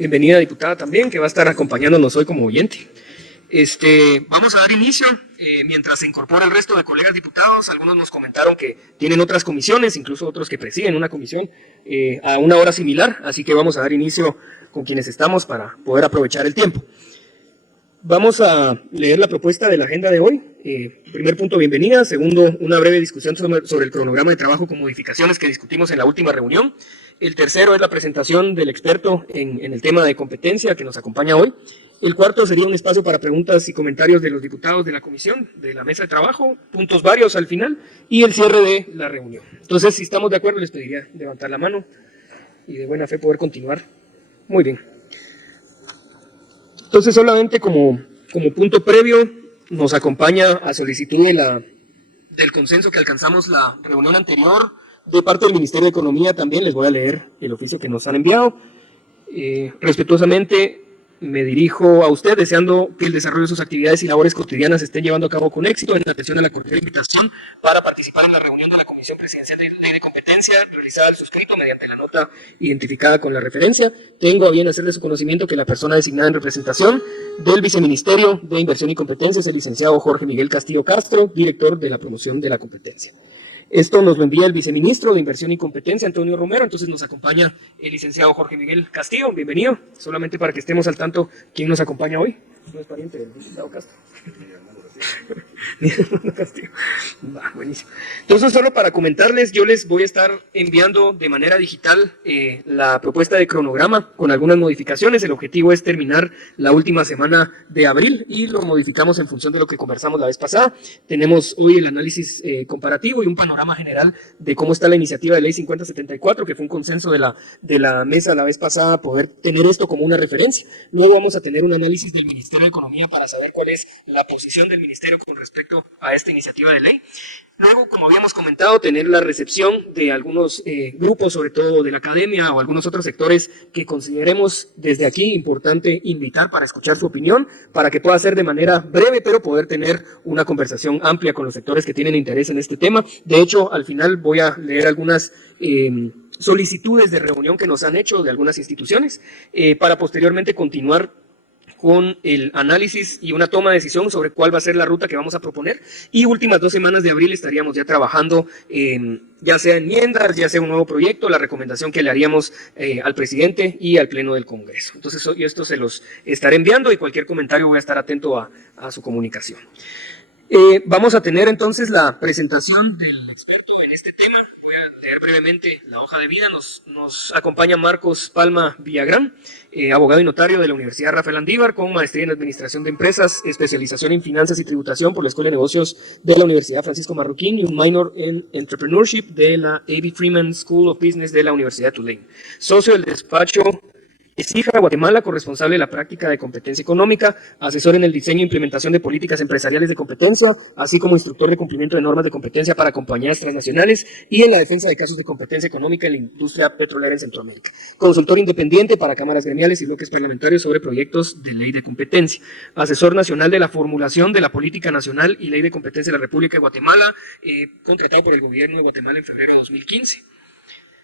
Bienvenida, diputada, también, que va a estar acompañándonos hoy como oyente. Vamos a dar inicio, mientras se incorpora el resto de colegas diputados. Algunos nos comentaron que tienen otras comisiones, incluso otros que presiden una comisión a una hora similar, así que vamos a dar inicio con quienes estamos para poder aprovechar el tiempo. Vamos a leer la propuesta de la agenda de hoy. Primer punto, bienvenida. Segundo, una breve discusión sobre el cronograma de trabajo con modificaciones que discutimos en la última reunión. El tercero es la presentación del experto en el tema de competencia que nos acompaña hoy. El cuarto sería un espacio para preguntas y comentarios de los diputados de la comisión, de la mesa de trabajo, puntos varios al final, y el cierre de la reunión. Entonces, si estamos de acuerdo, les pediría levantar la mano y de buena fe poder continuar. Muy bien. Entonces, solamente como punto previo, nos acompaña a solicitud del consenso que alcanzamos la reunión anterior de parte del Ministerio de Economía. También les voy a leer el oficio que nos han enviado. Respetuosamente me dirijo a usted deseando que el desarrollo de sus actividades y labores cotidianas se estén llevando a cabo con éxito, en atención a la cordial invitación para participar en la reunión de la Comisión Presidencial de Ley de Competencia realizada al suscrito mediante la nota identificada con la referencia. Tengo a bien hacer de su conocimiento que la persona designada en representación del Viceministerio de Inversión y Competencia es el licenciado Jorge Miguel Castillo Castro, director de la promoción de la competencia. Esto nos lo envía el viceministro de Inversión y Competencia, Antonio Romero. Entonces nos acompaña el licenciado Jorge Miguel Castillo. Bienvenido. Solamente para que estemos al tanto, ¿quién nos acompaña hoy? No es pariente del diputado Castro. Buenísimo. Entonces, solo para comentarles, yo les voy a estar enviando de manera digital la propuesta de cronograma con algunas modificaciones. El objetivo es terminar la última semana de abril y lo modificamos en función de lo que conversamos la vez pasada. Tenemos hoy el análisis comparativo y un panorama general de cómo está la iniciativa de ley 5074, que fue un consenso de la mesa la vez pasada, poder tener esto como una referencia. Luego vamos a tener un análisis del Ministerio de Economía para saber cuál es la posición del Ministerio con respecto a esta iniciativa de ley. Luego, como habíamos comentado, tener la recepción de algunos grupos, sobre todo de la academia o algunos otros sectores que consideremos desde aquí importante invitar para escuchar su opinión, para que pueda ser de manera breve, pero poder tener una conversación amplia con los sectores que tienen interés en este tema. De hecho, al final voy a leer algunas solicitudes de reunión que nos han hecho de algunas instituciones para posteriormente continuar con el análisis y una toma de decisión sobre cuál va a ser la ruta que vamos a proponer, y últimas 2 semanas de abril estaríamos ya trabajando ya sea enmiendas, ya sea un nuevo proyecto, la recomendación que le haríamos al presidente y al pleno del Congreso. Entonces yo esto se los estaré enviando y cualquier comentario voy a estar atento a su comunicación. Vamos a tener entonces la presentación del experto en este tema. Voy a leer brevemente la hoja de vida. Nos acompaña Marcos Palma Villagrán, abogado y notario de la Universidad Rafael Andívar, con maestría en Administración de Empresas, especialización en Finanzas y Tributación por la Escuela de Negocios de la Universidad Francisco Marroquín y un minor en Entrepreneurship de la A.B. Freeman School of Business de la Universidad de Tulane. Socio del despacho ESIJA Guatemala, corresponsable de la práctica de competencia económica, asesor en el diseño e implementación de políticas empresariales de competencia, así como instructor de cumplimiento de normas de competencia para compañías transnacionales y en la defensa de casos de competencia económica en la industria petrolera en Centroamérica. Consultor independiente para cámaras gremiales y bloques parlamentarios sobre proyectos de ley de competencia. Asesor nacional de la formulación de la política nacional y ley de competencia de la República de Guatemala, contratado por el gobierno de Guatemala en febrero de 2015.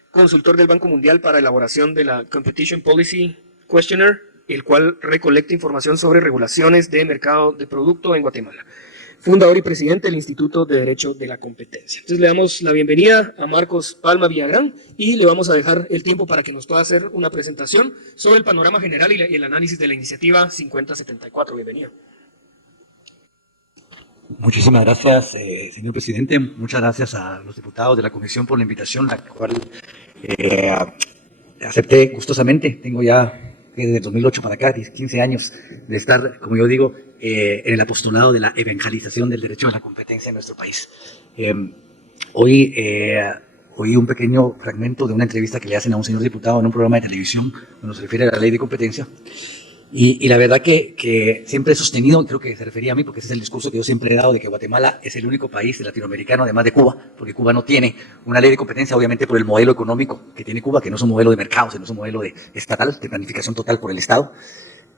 Consultor del Banco Mundial para elaboración de la Competition Policy Questionnaire, el cual recolecta información sobre regulaciones de mercado de producto en Guatemala. Fundador y presidente del Instituto de Derecho de la Competencia. Entonces le damos la bienvenida a Marcos Palma Villagrán y le vamos a dejar el tiempo para que nos pueda hacer una presentación sobre el panorama general y el análisis de la iniciativa 5074. Bienvenido. Muchísimas gracias, señor presidente. Muchas gracias a los diputados de la comisión por la invitación, la cual acepté gustosamente. Tengo ya desde 2008 para acá, 15 años de estar, como yo digo, en el apostolado de la evangelización del derecho de la competencia en nuestro país. Hoy oí un pequeño fragmento de una entrevista que le hacen a un señor diputado en un programa de televisión cuando se refiere a la ley de competencia. Y la verdad que siempre he sostenido, creo que se refería a mí, porque ese es el discurso que yo siempre he dado, de que Guatemala es el único país latinoamericano, además de Cuba, porque Cuba no tiene una ley de competencia, obviamente por el modelo económico que tiene Cuba, que no es un modelo de mercado, sino es un modelo estatal, de planificación total por el Estado.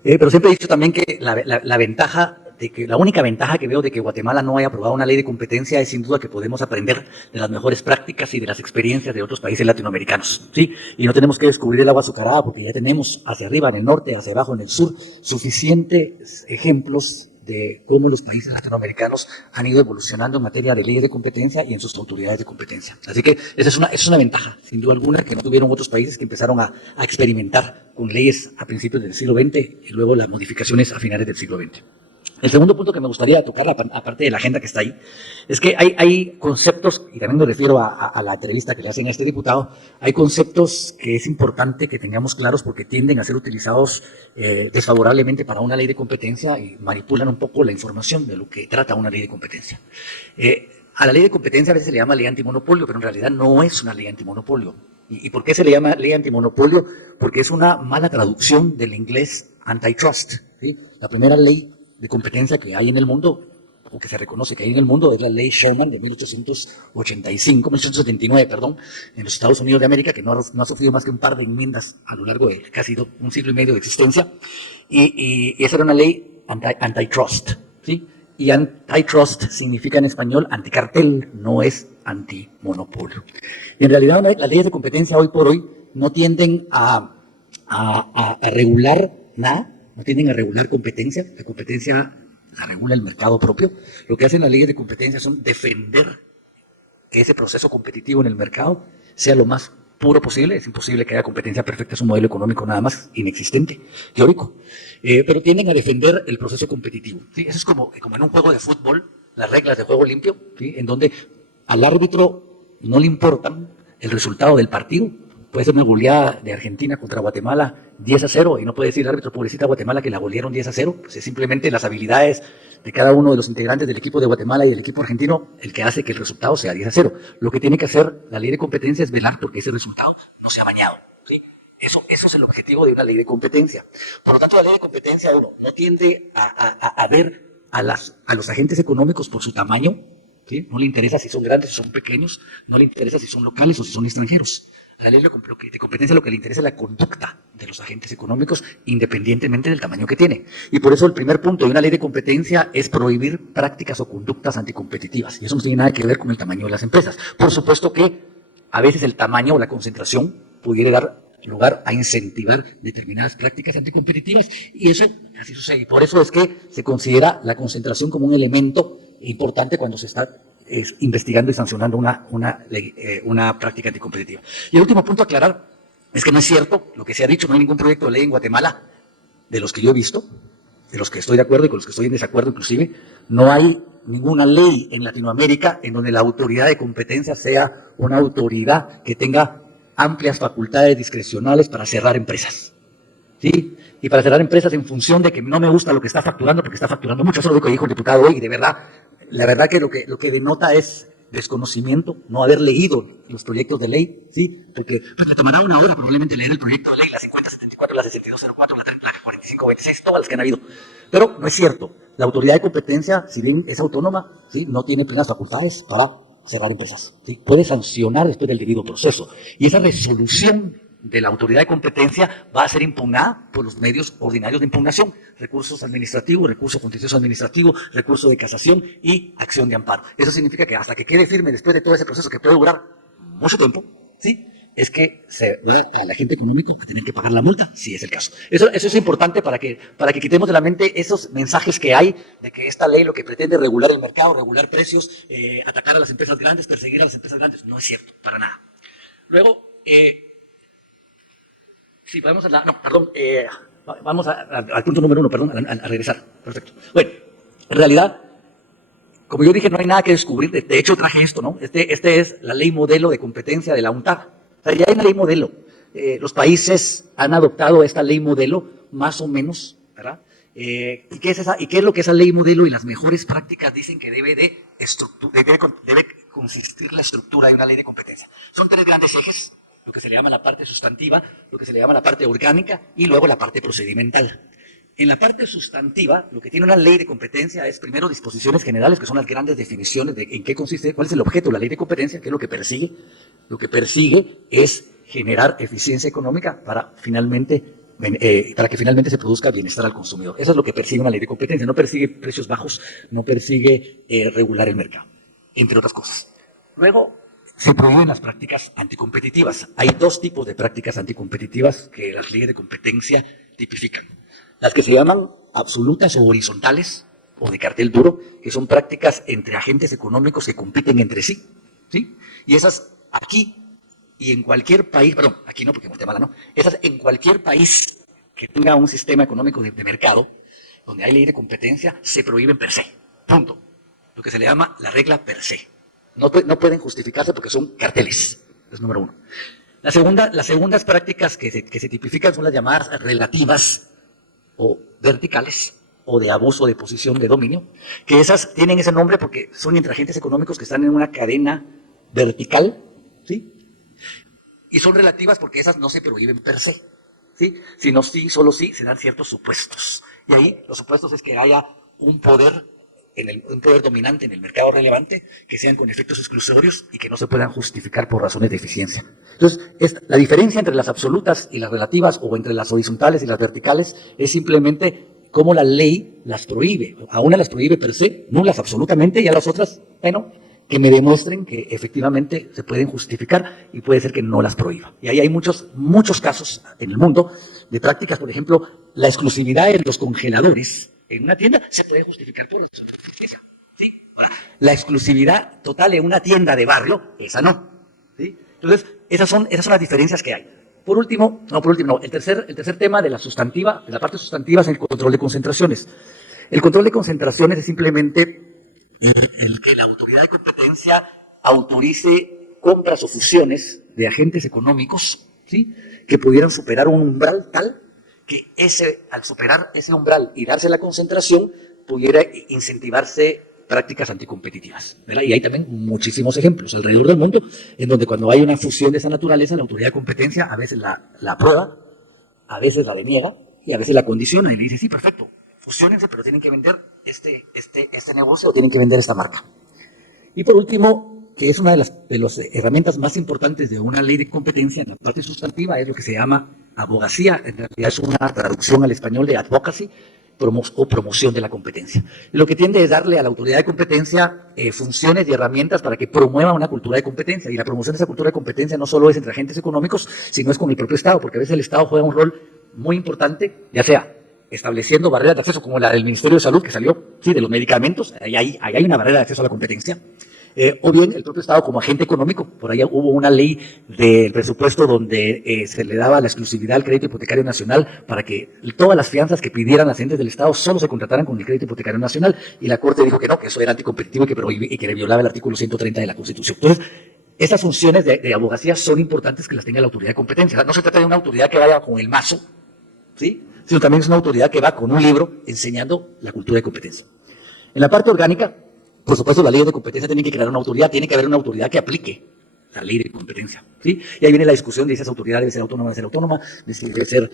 Pero siempre he dicho también que la ventaja de que la única ventaja que veo de que Guatemala no haya aprobado una ley de competencia es sin duda que podemos aprender de las mejores prácticas y de las experiencias de otros países latinoamericanos, ¿sí? Y no tenemos que descubrir el agua azucarada porque ya tenemos hacia arriba en el norte, hacia abajo en el sur, suficientes ejemplos de cómo los países latinoamericanos han ido evolucionando en materia de leyes de competencia y en sus autoridades de competencia. Así que esa es una ventaja, sin duda alguna, que no tuvieron otros países que empezaron a experimentar con leyes a principios del siglo XX y luego las modificaciones a finales del siglo XX. El segundo punto que me gustaría tocar, aparte de la agenda que está ahí, es que hay conceptos, y también me refiero a la entrevista que le hacen a este diputado, hay conceptos que es importante que tengamos claros porque tienden a ser utilizados desfavorablemente para una ley de competencia y manipulan un poco la información de lo que trata una ley de competencia. A la ley de competencia a veces se le llama ley antimonopolio, pero en realidad no es una ley antimonopolio. ¿Y por qué se le llama ley antimonopolio? Porque es una mala traducción del inglés antitrust, ¿sí? La primera ley de competencia que hay en el mundo, o que se reconoce que hay en el mundo, es la ley Sherman de 1879, perdón, en los Estados Unidos de América, que no ha sufrido más que un par de enmiendas a lo largo de casi un siglo y medio de existencia, y esa era una ley antitrust, ¿sí? Y antitrust significa en español anticartel, no es antimonopolio. Y en realidad las leyes de competencia hoy por hoy no tienden a regular nada, no tienden a regular competencia, la competencia la regula el mercado propio. Lo que hacen las leyes de competencia son defender que ese proceso competitivo en el mercado sea lo más puro posible. Es imposible que haya competencia perfecta, es un modelo económico nada más inexistente, teórico, pero tienden a defender el proceso competitivo, ¿sí? Eso es como en un juego de fútbol, las reglas de juego limpio, ¿sí? En donde al árbitro no le importan el resultado del partido. Puede ser una goleada de Argentina contra Guatemala 10-0 y no puede decir el árbitro, pobrecita Guatemala, que la golearon 10-0. Pues es simplemente las habilidades de cada uno de los integrantes del equipo de Guatemala y del equipo argentino el que hace que el resultado sea 10-0. Lo que tiene que hacer la ley de competencia es velar porque ese resultado no sea bañado, ¿sí? Eso es el objetivo de una ley de competencia. Por lo tanto, la ley de competencia no tiende a ver a los agentes económicos por su tamaño, ¿sí? No le interesa si son grandes o son pequeños, no le interesa si son locales o si son extranjeros. A la ley de competencia lo que le interesa es la conducta de los agentes económicos independientemente del tamaño que tiene. Y por eso el primer punto de una ley de competencia es prohibir prácticas o conductas anticompetitivas. Y eso no tiene nada que ver con el tamaño de las empresas. Por supuesto que a veces el tamaño o la concentración pudiera dar lugar a incentivar determinadas prácticas anticompetitivas y eso así sucede. Y por eso es que se considera la concentración como un elemento importante cuando se está investigando y sancionando una práctica anticompetitiva. Y el último punto a aclarar es que no es cierto lo que se ha dicho, no hay ningún proyecto de ley en Guatemala, de los que yo he visto, de los que estoy de acuerdo y con los que estoy en desacuerdo inclusive, no hay ninguna ley en Latinoamérica en donde la autoridad de competencia sea una autoridad que tenga amplias facultades discrecionales para cerrar empresas, ¿sí? Y para cerrar empresas en función de que no me gusta lo que está facturando, porque está facturando mucho. Eso es lo que dijo el diputado hoy, y de verdad, la verdad que lo que denota es desconocimiento, no haber leído los proyectos de ley, ¿sí? Porque le tomará una hora probablemente leer el proyecto de ley, la 5074, la 6204, la 4526, todas las que han habido. Pero no es cierto. La autoridad de competencia, si bien es autónoma, ¿sí? No tiene plenas facultades para cerrar empresas, ¿sí? Puede sancionar después del debido proceso. Y esa resolución de la autoridad de competencia va a ser impugnada por los medios ordinarios de impugnación, recursos administrativos, recurso contencioso administrativo, recurso de casación y acción de amparo. Eso significa que hasta que quede firme después de todo ese proceso que puede durar mucho tiempo, ¿sí? Es que al agente económico va a tener que pagar la multa, si es el caso. Eso es importante para que quitemos de la mente esos mensajes que hay de que esta ley lo que pretende es regular el mercado, regular precios, atacar a las empresas grandes, perseguir a las empresas grandes. No es cierto, para nada. Luego, sí, podemos vamos al punto número 1, perdón, a regresar. Perfecto. Bueno, en realidad, como yo dije, no hay nada que descubrir. De hecho, traje esto, ¿no? Este es la ley modelo de competencia de la UNTAD. O sea, ya hay una ley modelo. Los países han adoptado esta ley modelo, más o menos, ¿verdad? ¿Y qué es lo que esa ley modelo y las mejores prácticas dicen que debe consistir la estructura de una ley de competencia? Son 3 grandes ejes: lo que se le llama la parte sustantiva, lo que se le llama la parte orgánica y luego la parte procedimental. En la parte sustantiva, lo que tiene una ley de competencia es primero disposiciones generales, que son las grandes definiciones de en qué consiste, cuál es el objeto de la ley de competencia, qué es lo que persigue. Lo que persigue es generar eficiencia económica para finalmente para que finalmente se produzca bienestar al consumidor. Eso es lo que persigue una ley de competencia. No persigue precios bajos, no persigue regular el mercado, entre otras cosas. Luego, se prohíben las prácticas anticompetitivas. Hay dos tipos de prácticas anticompetitivas que las leyes de competencia tipifican. Las que se llaman absolutas o horizontales, o de cartel duro, que son prácticas entre agentes económicos que compiten entre sí, ¿sí? Y esas aquí y en cualquier país, perdón, aquí no porque en Guatemala no, esas en cualquier país que tenga un sistema económico de mercado, donde hay ley de competencia, se prohíben per se, punto. Lo que se le llama la regla per se. No pueden justificarse porque son carteles, es número uno. Las segundas prácticas que se tipifican son las llamadas relativas o verticales, o de abuso de posición de dominio, que esas tienen ese nombre porque son entre agentes económicos que están en una cadena vertical, ¿sí? Y son relativas porque esas no se prohíben per se, ¿sí? Sino sí, solo sí, se dan ciertos supuestos. Y ahí los supuestos es que haya un poder dominante en el mercado relevante, que sean con efectos exclusorios y que no se puedan justificar por razones de eficiencia. Entonces, la diferencia entre las absolutas y las relativas, o entre las horizontales y las verticales, es simplemente cómo la ley las prohíbe. A una las prohíbe per se, nulas absolutamente, y a las otras, bueno, que me demuestren que efectivamente se pueden justificar y puede ser que no las prohíba. Y ahí hay muchos casos en el mundo de prácticas, por ejemplo, la exclusividad en los congeladores en una tienda se puede justificar por justicia, ¿sí? Ahora, la exclusividad total en una tienda de barrio, esa no, ¿sí? Entonces, esas son las diferencias que hay. El tercer tema de la parte sustantiva es el control de concentraciones. El control de concentraciones es simplemente el que la autoridad de competencia autorice compras o fusiones de agentes económicos, ¿sí? Que pudieran superar un umbral tal que al superar ese umbral y darse la concentración, pudiera incentivarse prácticas anticompetitivas, ¿verdad? Y hay también muchísimos ejemplos alrededor del mundo en donde cuando hay una fusión de esa naturaleza, la autoridad de competencia a veces la aprueba, a veces la deniega y a veces la condiciona y le dice, sí, perfecto, fusionense, pero tienen que vender este negocio o tienen que vender esta marca. Y por último, que es una de las herramientas más importantes de una ley de competencia en la parte sustantiva, es lo que se llama abogacía. En realidad es una traducción al español de advocacy, o promoción de la competencia. Lo que tiende es darle a la autoridad de competencia funciones y herramientas para que promueva una cultura de competencia. Y la promoción de esa cultura de competencia no solo es entre agentes económicos, sino es con el propio Estado, porque a veces el Estado juega un rol muy importante, ya sea estableciendo barreras de acceso, como la del Ministerio de Salud, que salió, sí, de los medicamentos, ahí hay una barrera de acceso a la competencia. O bien el propio Estado como agente económico. Por ahí hubo una ley del presupuesto donde se le daba la exclusividad al crédito hipotecario nacional para que todas las fianzas que pidieran las entes del Estado solo se contrataran con el crédito hipotecario nacional, y la Corte dijo que no, que eso era anticompetitivo y que violaba el artículo 130 de la Constitución. Entonces, esas funciones de abogacía son importantes que las tenga la autoridad de competencia. No se trata de una autoridad que vaya con el mazo, ¿sí? Sino también es una autoridad que va con un libro enseñando la cultura de competencia. En la parte orgánica, por supuesto, la ley de competencia tiene que crear una autoridad, tiene que haber una autoridad que aplique la ley de competencia, ¿sí? Y ahí viene la discusión de si esa autoridad debe ser autónoma, de si debe ser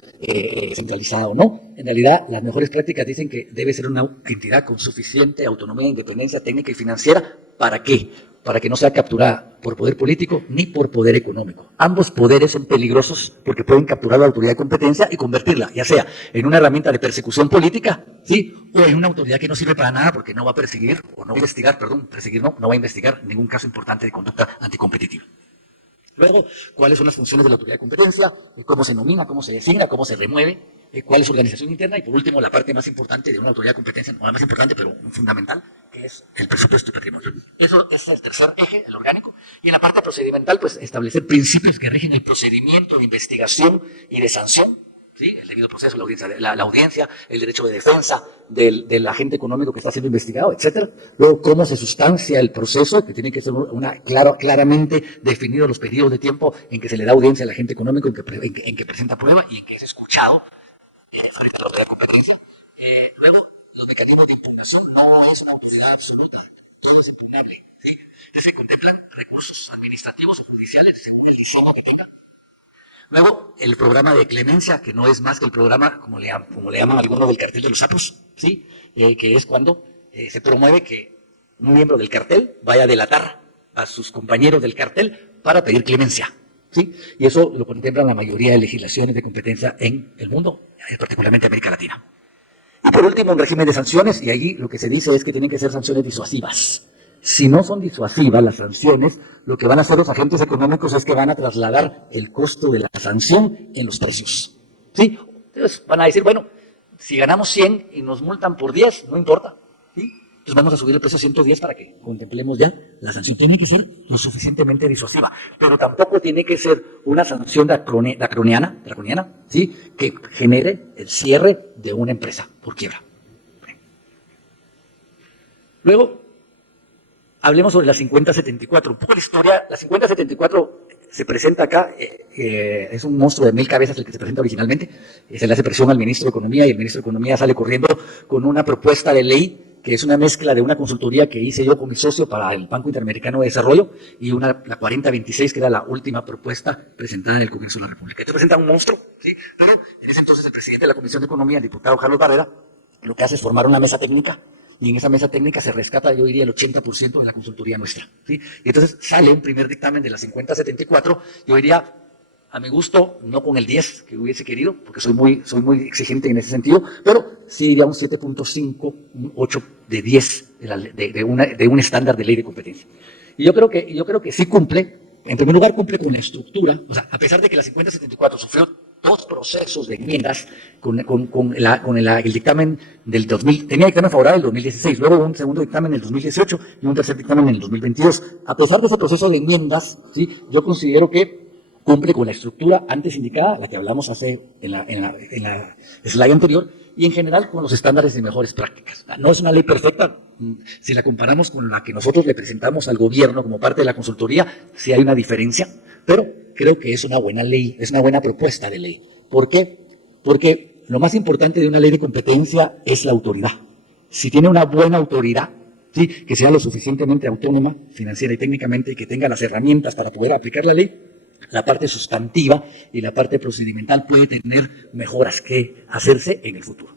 centralizada o no. En realidad, las mejores prácticas dicen que debe ser una entidad con suficiente autonomía e independencia técnica y financiera. ¿Para qué? Para que no sea capturada por poder político ni por poder económico. Ambos poderes son peligrosos porque pueden capturar la autoridad de competencia y convertirla, ya sea en una herramienta de persecución política, ¿sí? O en una autoridad que no sirve para nada porque no va a perseguir, o no va a investigar, no va a investigar ningún caso importante de conducta anticompetitiva. Luego, ¿cuáles son las funciones de la autoridad de competencia? ¿Cómo se nomina, cómo se designa, cómo se remueve? ¿Cuál es su organización interna? Y por último, la parte más importante de una autoridad de competencia, no la más importante, pero fundamental, que es el presupuesto y patrimonio. Eso es el tercer eje, el orgánico. Y en la parte procedimental, pues establecer principios que rigen el procedimiento de investigación y de sanción, ¿sí? El debido proceso, la audiencia, el derecho de defensa del agente económico que está siendo investigado, etcétera. Luego, cómo se sustancia el proceso, que tiene que ser claramente definidos los periodos de tiempo en que se le da audiencia al agente económico, en que presenta prueba y en que es escuchado frente a la autoridad de competencia. Luego, los mecanismos de impugnación no es una autoridad absoluta, todo es impugnable, ¿sí? Entonces se contemplan recursos administrativos o judiciales según el diseño que tenga. Luego, el programa de clemencia, que no es más que el programa, como le llaman algunos, del cartel de los sapos, ¿sí? Que es cuando se promueve que un miembro del cartel vaya a delatar a sus compañeros del cartel para pedir clemencia, ¿sí? Y eso lo contemplan la mayoría de legislaciones de competencia en el mundo, particularmente América Latina. Y por último, un régimen de sanciones, y allí lo que se dice es que tienen que ser sanciones disuasivas. Si no son disuasivas las sanciones, lo que van a hacer los agentes económicos es que van a trasladar el costo de la sanción en los precios. ¿Sí? Entonces van a decir, bueno, si ganamos 100 y nos multan por 10, no importa. ¿Sí? Entonces vamos a subir el precio a 110 para que contemplemos ya. La sanción tiene que ser lo suficientemente disuasiva, pero tampoco tiene que ser una sanción draconiana, ¿sí? Que genere el cierre de una empresa por quiebra. Luego, hablemos sobre la 5074. Un poco la historia. La 5074 se presenta acá, es un monstruo de 1000 cabezas el que se presenta originalmente. Se le hace presión al ministro de Economía y el ministro de Economía sale corriendo con una propuesta de ley que es una mezcla de una consultoría que hice yo con mi socio para el Banco Interamericano de Desarrollo y la 4026, que era la última propuesta presentada en el Congreso de la República. Esto presenta un monstruo, ¿sí? Pero en ese entonces el presidente de la Comisión de Economía, el diputado Carlos Barrera, lo que hace es formar una mesa técnica y en esa mesa técnica se rescata, yo diría, el 80% de la consultoría nuestra, ¿sí? Y entonces sale un primer dictamen de la 5074, yo diría, a mi gusto, no con el 10 que hubiese querido, porque soy muy exigente en ese sentido, pero sí diría un 7.5, un 8 de 10 de un estándar de ley de competencia. Y yo creo que sí cumple, en primer lugar cumple con la estructura, o sea, a pesar de que la 5074 sufrió 2 procesos de enmiendas con el dictamen del 2000, tenía dictamen favorable en el 2016, luego un segundo dictamen en el 2018 y un tercer dictamen en el 2022. A pesar de ese proceso de enmiendas, ¿sí? Yo considero que cumple con la estructura antes indicada, la que hablamos en la slide anterior, y en general con los estándares de mejores prácticas. No es una ley perfecta, si la comparamos con la que nosotros le presentamos al gobierno como parte de la consultoría, sí hay una diferencia, pero creo que es una buena ley, es una buena propuesta de ley. ¿Por qué? Porque lo más importante de una ley de competencia es la autoridad. Si tiene una buena autoridad, ¿sí? Que sea lo suficientemente autónoma, financiera y técnicamente, y que tenga las herramientas para poder aplicar la ley, la parte sustantiva y la parte procedimental puede tener mejoras que hacerse en el futuro.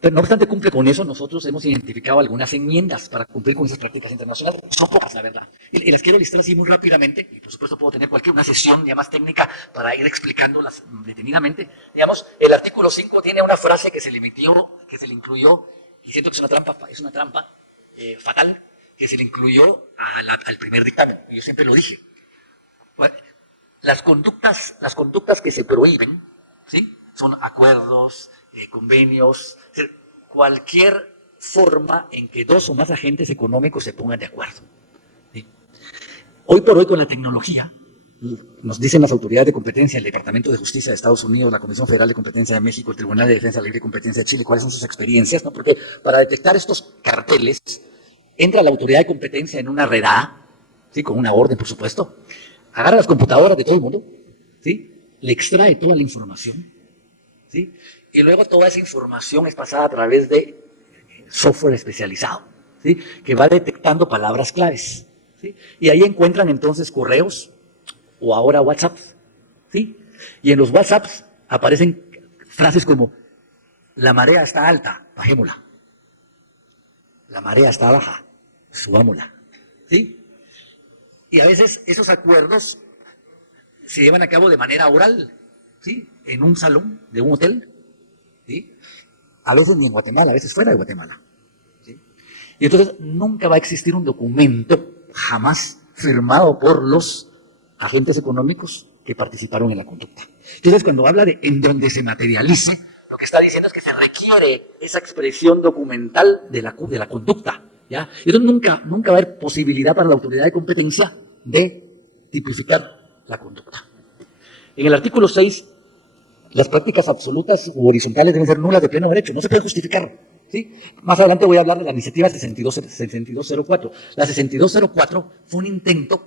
Pero no obstante cumple con eso, nosotros hemos identificado algunas enmiendas para cumplir con esas prácticas internacionales. Son pocas, la verdad. Y las quiero listar así muy rápidamente, y por supuesto puedo tener una sesión ya más técnica para ir explicándolas detenidamente. Digamos, el artículo 5 tiene una frase que se le incluyó, y siento que es una trampa fatal, que se le incluyó al primer dictamen. Y yo siempre lo dije. Las conductas que se prohíben, ¿sí? Son acuerdos, convenios, cualquier forma en que 2 o más agentes económicos se pongan de acuerdo, ¿sí? Hoy por hoy con la tecnología, nos dicen las autoridades de competencia, el Departamento de Justicia de Estados Unidos, la Comisión Federal de Competencia de México, el Tribunal de Defensa de la Libre Competencia de Chile, cuáles son sus experiencias, ¿no? Porque para detectar estos carteles, entra la autoridad de competencia en una redada, ¿sí? Con una orden, por supuesto, agarra las computadoras de todo el mundo, ¿sí? Le extrae toda la información, ¿sí? Y luego toda esa información es pasada a través de software especializado, ¿sí? Que va detectando palabras claves, ¿sí? Y ahí encuentran entonces correos o ahora WhatsApp, ¿sí? Y en los WhatsApps aparecen frases como: la marea está alta, bajémosla; la marea está baja, subámosla, ¿sí? Y a veces esos acuerdos se llevan a cabo de manera oral, ¿sí? En un salón de un hotel, ¿sí? A veces ni en Guatemala, a veces fuera de Guatemala, ¿sí? Y entonces nunca va a existir un documento jamás firmado por los agentes económicos que participaron en la conducta. Entonces, cuando habla de en donde se materialice, lo que está diciendo es que se requiere esa expresión documental de la conducta, ¿ya? Y entonces nunca va a haber posibilidad para la autoridad de competencia de tipificar la conducta. En el artículo 6, las prácticas absolutas u horizontales deben ser nulas de pleno derecho, no se puede justificar, ¿sí? Más adelante voy a hablar de la iniciativa 6204. La 6204 fue un intento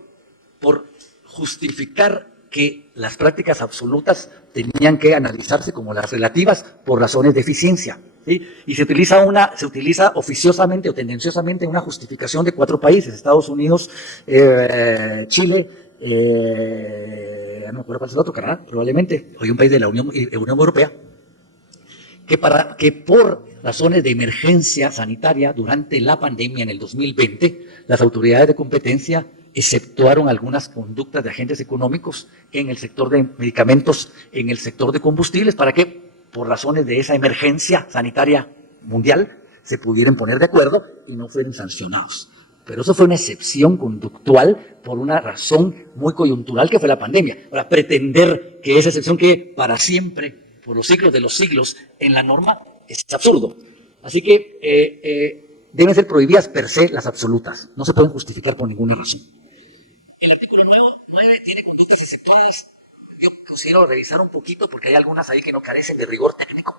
por justificar que las prácticas absolutas tenían que analizarse como las relativas por razones de eficiencia, ¿sí? Y se utiliza oficiosamente o tendenciosamente una justificación de 4 países: Estados Unidos, Chile, no me acuerdo cuál es el otro, Canadá, probablemente, o un país de la Unión Europea, que por razones de emergencia sanitaria durante la pandemia en el 2020, las autoridades de competencia exceptuaron algunas conductas de agentes económicos en el sector de medicamentos, en el sector de combustibles, para que, por razones de esa emergencia sanitaria mundial, se pudieran poner de acuerdo y no fueran sancionados. Pero eso fue una excepción conductual por una razón muy coyuntural que fue la pandemia. Para pretender que esa excepción quede para siempre, por los siglos de los siglos, en la norma, es absurdo. Así que deben ser prohibidas per se las absolutas. No se pueden justificar por ninguna razón. El artículo 9 tiene conductas exceptuadas. Yo considero revisar un poquito porque hay algunas ahí que no carecen de rigor técnico.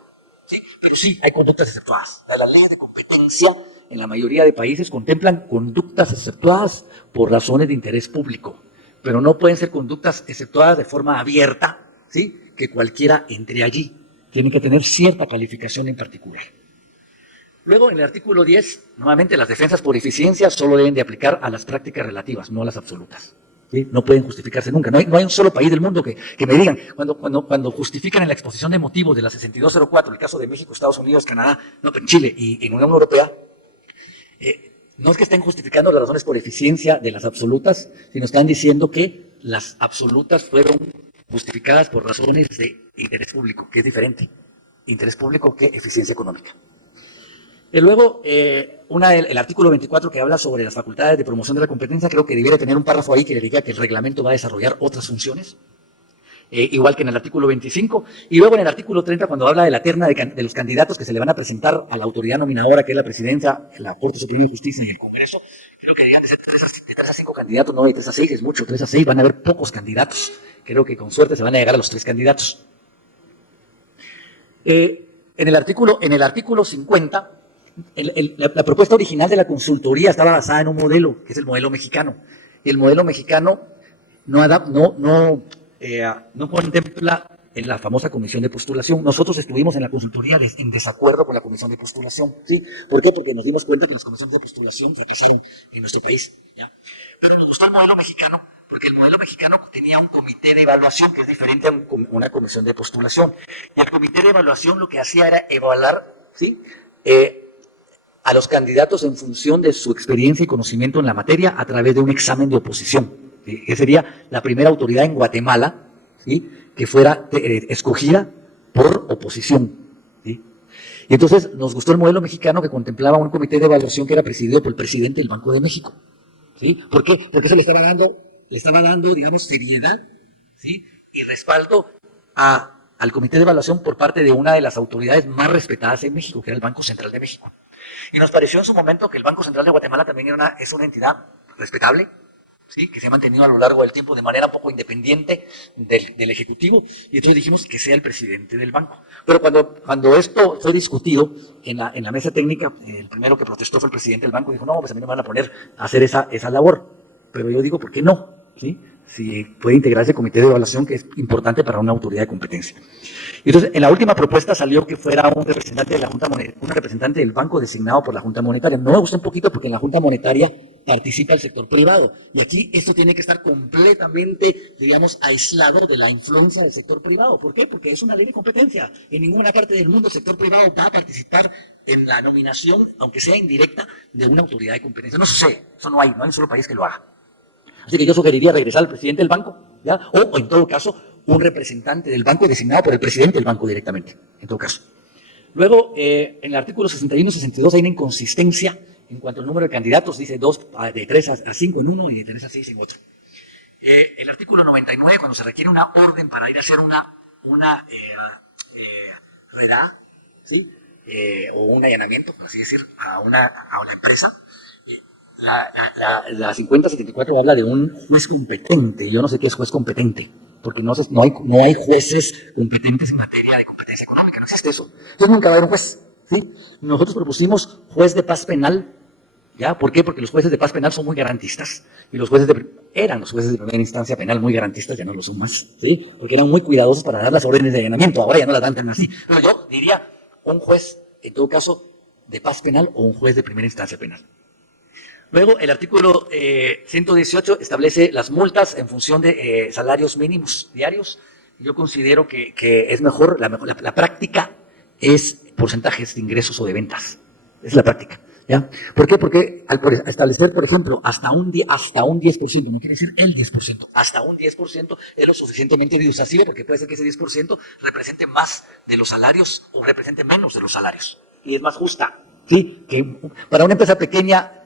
¿Sí? Pero sí, hay conductas exceptuadas. Las leyes de competencia en la mayoría de países contemplan conductas exceptuadas por razones de interés público, pero no pueden ser conductas exceptuadas de forma abierta, ¿sí? Que cualquiera entre allí. Tienen que tener cierta calificación en particular. Luego, en el artículo 10, nuevamente las defensas por eficiencia solo deben de aplicar a las prácticas relativas, no a las absolutas. ¿Sí? No pueden justificarse nunca. No hay un solo país del mundo que me digan, cuando justifican en la exposición de motivos de la 6204, el caso de México, Estados Unidos, Canadá, Chile y en Unión Europea, no es que estén justificando las razones por eficiencia de las absolutas, sino están diciendo que las absolutas fueron justificadas por razones de interés público, que es diferente. Interés público que eficiencia económica. Y luego, el artículo 24 que habla sobre las facultades de promoción de la competencia, creo que debiera tener un párrafo ahí que le diga que el reglamento va a desarrollar otras funciones, igual que en el artículo 25. Y luego en el artículo 30, cuando habla de la terna de los candidatos que se le van a presentar a la autoridad nominadora, que es la presidencia, la Corte Suprema de Justicia y el Congreso, creo que deberían de ser de 3 a 5 candidatos, no de 3 a 6, es mucho, 3 a 6, van a haber pocos candidatos. Creo que con suerte se van a llegar a los 3 candidatos. En el artículo 50, la propuesta original de la consultoría estaba basada en un modelo, que es el modelo mexicano. Y el modelo mexicano no contempla en la famosa comisión de postulación. Nosotros estuvimos en la consultoría en desacuerdo con la comisión de postulación. ¿Sí? ¿Por qué? Porque nos dimos cuenta que las comisiones de postulación fracasieron en nuestro país. ¿Ya? Pero nos gustó el modelo mexicano, porque el modelo mexicano tenía un comité de evaluación que es diferente a una comisión de postulación. Y el comité de evaluación lo que hacía era evaluar, ¿sí?, a los candidatos en función de su experiencia y conocimiento en la materia a través de un examen de oposición, ¿sí?, que sería la primera autoridad en Guatemala, ¿sí?, que fuera escogida por oposición. ¿Sí? Y entonces nos gustó el modelo mexicano que contemplaba un comité de evaluación que era presidido por el presidente del Banco de México. ¿Sí? ¿Por qué? Porque eso le estaba dando, digamos, seriedad, ¿sí?, y respaldo al comité de evaluación por parte de una de las autoridades más respetadas en México, que era el Banco Central de México. Y nos pareció en su momento que el Banco Central de Guatemala también es una entidad respetable, ¿sí?, que se ha mantenido a lo largo del tiempo de manera un poco independiente del Ejecutivo, y entonces dijimos que sea el presidente del banco. Pero cuando esto fue discutido en la mesa técnica, el primero que protestó fue el presidente del banco, y dijo, no, pues a mí no me van a poner a hacer esa labor. Pero yo digo, ¿por qué no? ¿Sí? Si puede integrarse el comité de evaluación, que es importante para una autoridad de competencia. Y entonces, en la última propuesta salió que fuera un representante de la Junta Monetaria, un representante del banco designado por la Junta Monetaria. No me gusta un poquito porque en la Junta Monetaria participa el sector privado. Y aquí esto tiene que estar completamente, digamos, aislado de la influencia del sector privado. ¿Por qué? Porque es una ley de competencia. En ninguna parte del mundo el sector privado va a participar en la nominación, aunque sea indirecta, de una autoridad de competencia. No sucede. Eso no hay un solo país que lo haga. Así que yo sugeriría regresar al presidente del banco, ¿ya? O en todo caso, un representante del banco designado por el presidente del banco directamente, en todo caso. Luego, en el artículo 61 y 62 hay una inconsistencia en cuanto al número de candidatos, dice de 3 a 5 en uno y de 3 a 6 en otro. El artículo 99, cuando se requiere una orden para ir a hacer una redada, ¿sí?, o un allanamiento, por así decir, a una empresa, la 5074 habla de un juez competente. Yo no sé qué es juez competente, porque no hay jueces competentes en materia de competencia económica, no existe eso. Entonces nunca va a haber un juez, ¿sí? Nosotros propusimos juez de paz penal, ¿ya? ¿Por qué? Porque los jueces de paz penal son muy garantistas, y eran los jueces de primera instancia penal muy garantistas, ya no lo son más, ¿sí? Porque eran muy cuidadosos para dar las órdenes de allanamiento, ahora ya no las dan tan así. Pero yo diría un juez, en todo caso, de paz penal o un juez de primera instancia penal. Luego, el artículo 118 establece las multas en función de salarios mínimos diarios. Yo considero que es mejor, la práctica es porcentajes de ingresos o de ventas. Es la práctica. ¿Ya? ¿Por qué? Porque al establecer, por ejemplo, hasta un 10%, no quiere decir el 10%, hasta un 10% es lo suficientemente disuasivo porque puede ser que ese 10% represente más de los salarios o represente menos de los salarios. Y es más justa, ¿sí? Que para una empresa pequeña,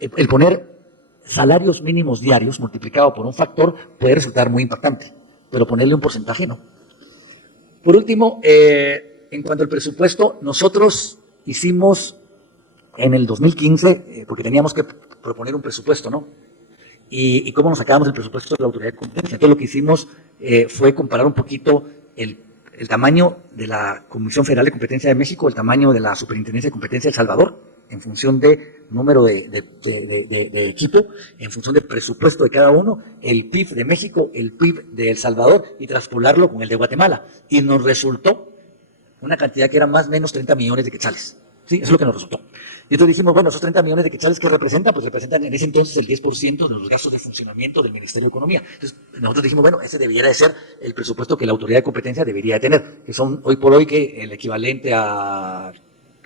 el poner salarios mínimos diarios multiplicado por un factor puede resultar muy impactante, pero ponerle un porcentaje no. Por último, en cuanto al presupuesto, nosotros hicimos en el 2015, porque teníamos que proponer un presupuesto, ¿no? Y cómo nos sacábamos el presupuesto de la autoridad de competencia. Entonces lo que hicimos fue comparar un poquito el tamaño de la Comisión Federal de Competencia de México, el tamaño de la Superintendencia de Competencia de El Salvador, en función de número de equipo, en función del presupuesto de cada uno, el PIB de México, el PIB de El Salvador, y traspolarlo con el de Guatemala. Y nos resultó una cantidad que era más o menos 30 millones de quetzales. Sí, eso es lo que nos resultó. Y entonces dijimos, bueno, esos 30 millones de quetzales, ¿qué representan? Pues representan en ese entonces el 10% de los gastos de funcionamiento del Ministerio de Economía. Entonces nosotros dijimos, bueno, ese debiera de ser el presupuesto que la autoridad de competencia debería de tener, que son hoy por hoy que el equivalente a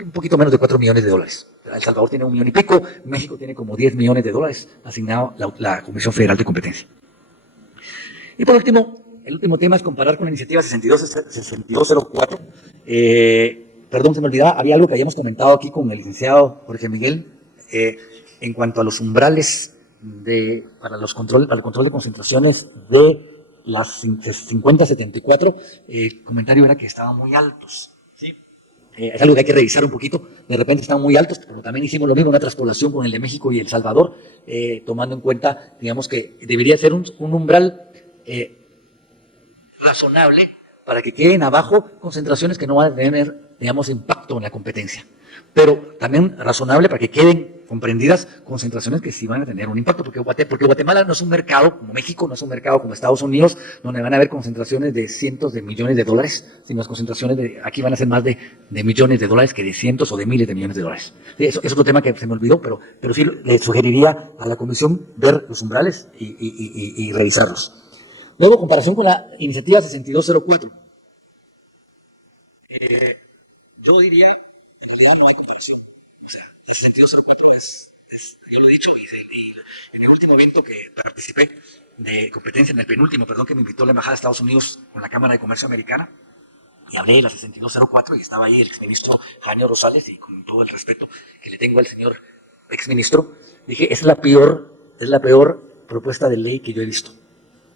un poquito menos de 4 millones de dólares. El Salvador tiene 1 millón y pico, México tiene como 10 millones de dólares asignado la Comisión Federal de Competencia. Y por último, el último tema es comparar con la iniciativa 6204. Perdón, se me olvidaba, había algo que habíamos comentado aquí con el licenciado Jorge Miguel, en cuanto a los umbrales para el control de concentraciones de las 5074, el comentario era que estaban muy altos. ¿Sí? Es algo que hay que revisar un poquito, de repente están muy altos, pero también hicimos lo mismo, una transpolación con el de México y El Salvador, tomando en cuenta, digamos, que debería ser un umbral razonable para que queden abajo concentraciones que no van a tener, digamos, impacto en la competencia. Pero también razonable para que queden comprendidas concentraciones que sí van a tener un impacto, porque Guatemala no es un mercado como México, no es un mercado como Estados Unidos, donde van a haber concentraciones de cientos de millones de dólares, sino las concentraciones aquí van a ser más de millones de dólares que de cientos o de miles de millones de dólares. Eso es otro tema que se me olvidó, pero sí le sugeriría a la Comisión ver los umbrales y revisarlos. Luego, comparación con la iniciativa 6204. Yo diría, en realidad no hay comparación. O sea, la 6204 yo lo he dicho, y en el último evento que participé de competencia, en el penúltimo, perdón, que me invitó la Embajada de Estados Unidos con la Cámara de Comercio Americana, y hablé de la 6204, y estaba ahí el exministro Jaime Rosales, y con todo el respeto que le tengo al señor exministro, dije, es la peor propuesta de ley que yo he visto.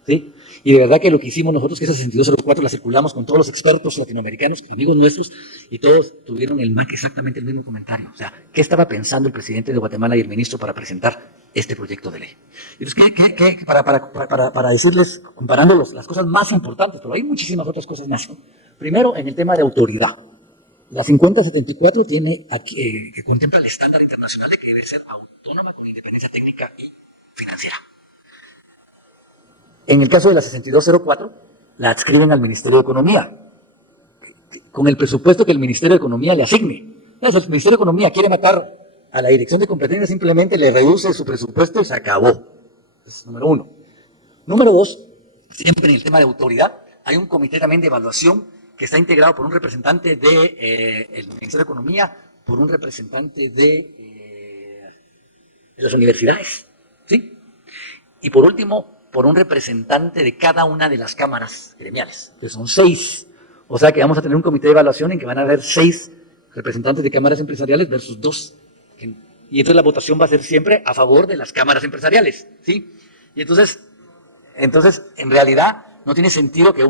¿Sí? Y de verdad que lo que hicimos nosotros, que esa 6204 la circulamos con todos los expertos latinoamericanos, amigos nuestros, y todos tuvieron exactamente el mismo comentario. O sea, ¿qué estaba pensando el presidente de Guatemala y el ministro para presentar este proyecto de ley? Entonces, para decirles, comparando las cosas más importantes, pero hay muchísimas otras cosas más, ¿no? Primero, en el tema de autoridad. La 5074 tiene aquí, que contempla el estándar internacional de que debe ser autónoma con independencia técnica y financiera. En el caso de la 6204, la adscriben al Ministerio de Economía, con el presupuesto que el Ministerio de Economía le asigne. Entonces, el Ministerio de Economía quiere matar a la Dirección de Competencia, simplemente le reduce su presupuesto y se acabó. Es número uno. Número dos, siempre en el tema de autoridad, hay un comité también de evaluación que está integrado por un representante del Ministerio de Economía, por un representante de las universidades, ¿sí? Y por último, por un representante de cada una de las cámaras gremiales, que son 6. O sea que vamos a tener un comité de evaluación en que van a haber 6 representantes de cámaras empresariales versus 2. Y entonces la votación va a ser siempre a favor de las cámaras empresariales, ¿sí? Y entonces en realidad no tiene sentido que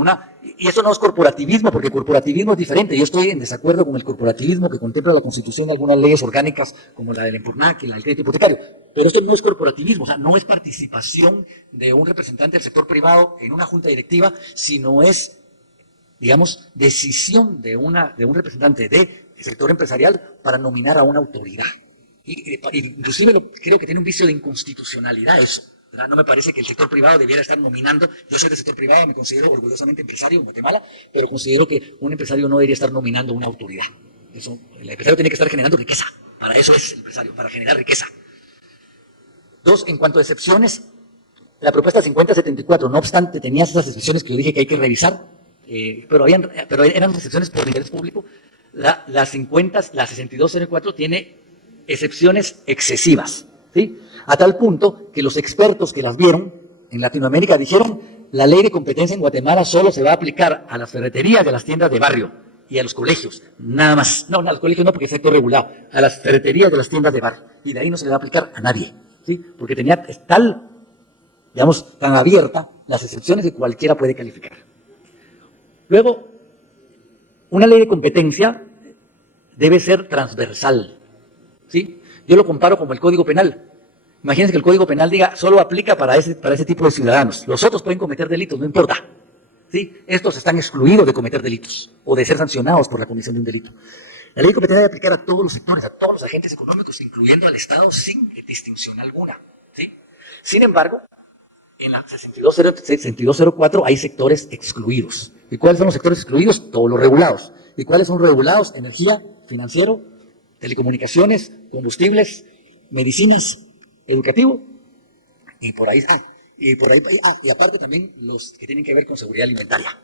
y eso no es corporativismo, porque corporativismo es diferente. Yo estoy en desacuerdo con el corporativismo que contempla la Constitución de algunas leyes orgánicas, como la del Empurnac y la del crédito hipotecario. Pero esto no es corporativismo, o sea, no es participación de un representante del sector privado en una junta directiva, sino es, digamos, decisión de un representante del sector empresarial para nominar a una autoridad. Inclusive creo que tiene un vicio de inconstitucionalidad eso. ¿Verdad? No me parece que el sector privado debiera estar nominando. Yo soy del sector privado, me considero orgullosamente empresario en Guatemala, pero considero que un empresario no debería estar nominando una autoridad. El empresario tiene que estar generando riqueza. Para eso es el empresario, para generar riqueza. 2, en cuanto a excepciones, la propuesta 5074, no obstante, tenía esas excepciones que yo dije que hay que revisar, pero eran excepciones por interés público. La 6204 tiene excepciones excesivas, ¿sí? A tal punto que los expertos que las vieron en Latinoamérica dijeron, la ley de competencia en Guatemala solo se va a aplicar a las ferreterías de las tiendas de barrio y a los colegios, nada más. No, a los colegios no, porque es sector regulado, a las ferreterías de las tiendas de barrio, y de ahí no se le va a aplicar a nadie, ¿sí? Porque tenía tal, digamos, tan abierta las excepciones que cualquiera puede calificar. Luego, una ley de competencia debe ser transversal, ¿sí? Yo lo comparo como el Código Penal. Imagínense que el Código Penal diga, solo aplica para ese tipo de ciudadanos. Los otros pueden cometer delitos, no importa, ¿sí? Estos están excluidos de cometer delitos o de ser sancionados por la comisión de un delito. La ley de competencia debe aplicar a todos los sectores, a todos los agentes económicos, incluyendo al Estado, sin distinción alguna, ¿sí? Sin embargo, en la 6204 hay sectores excluidos. ¿Y cuáles son los sectores excluidos? Todos los regulados. ¿Y cuáles son regulados? Energía, financiero, telecomunicaciones, combustibles, medicinas, educativo, y por ahí, y aparte también los que tienen que ver con seguridad alimentaria,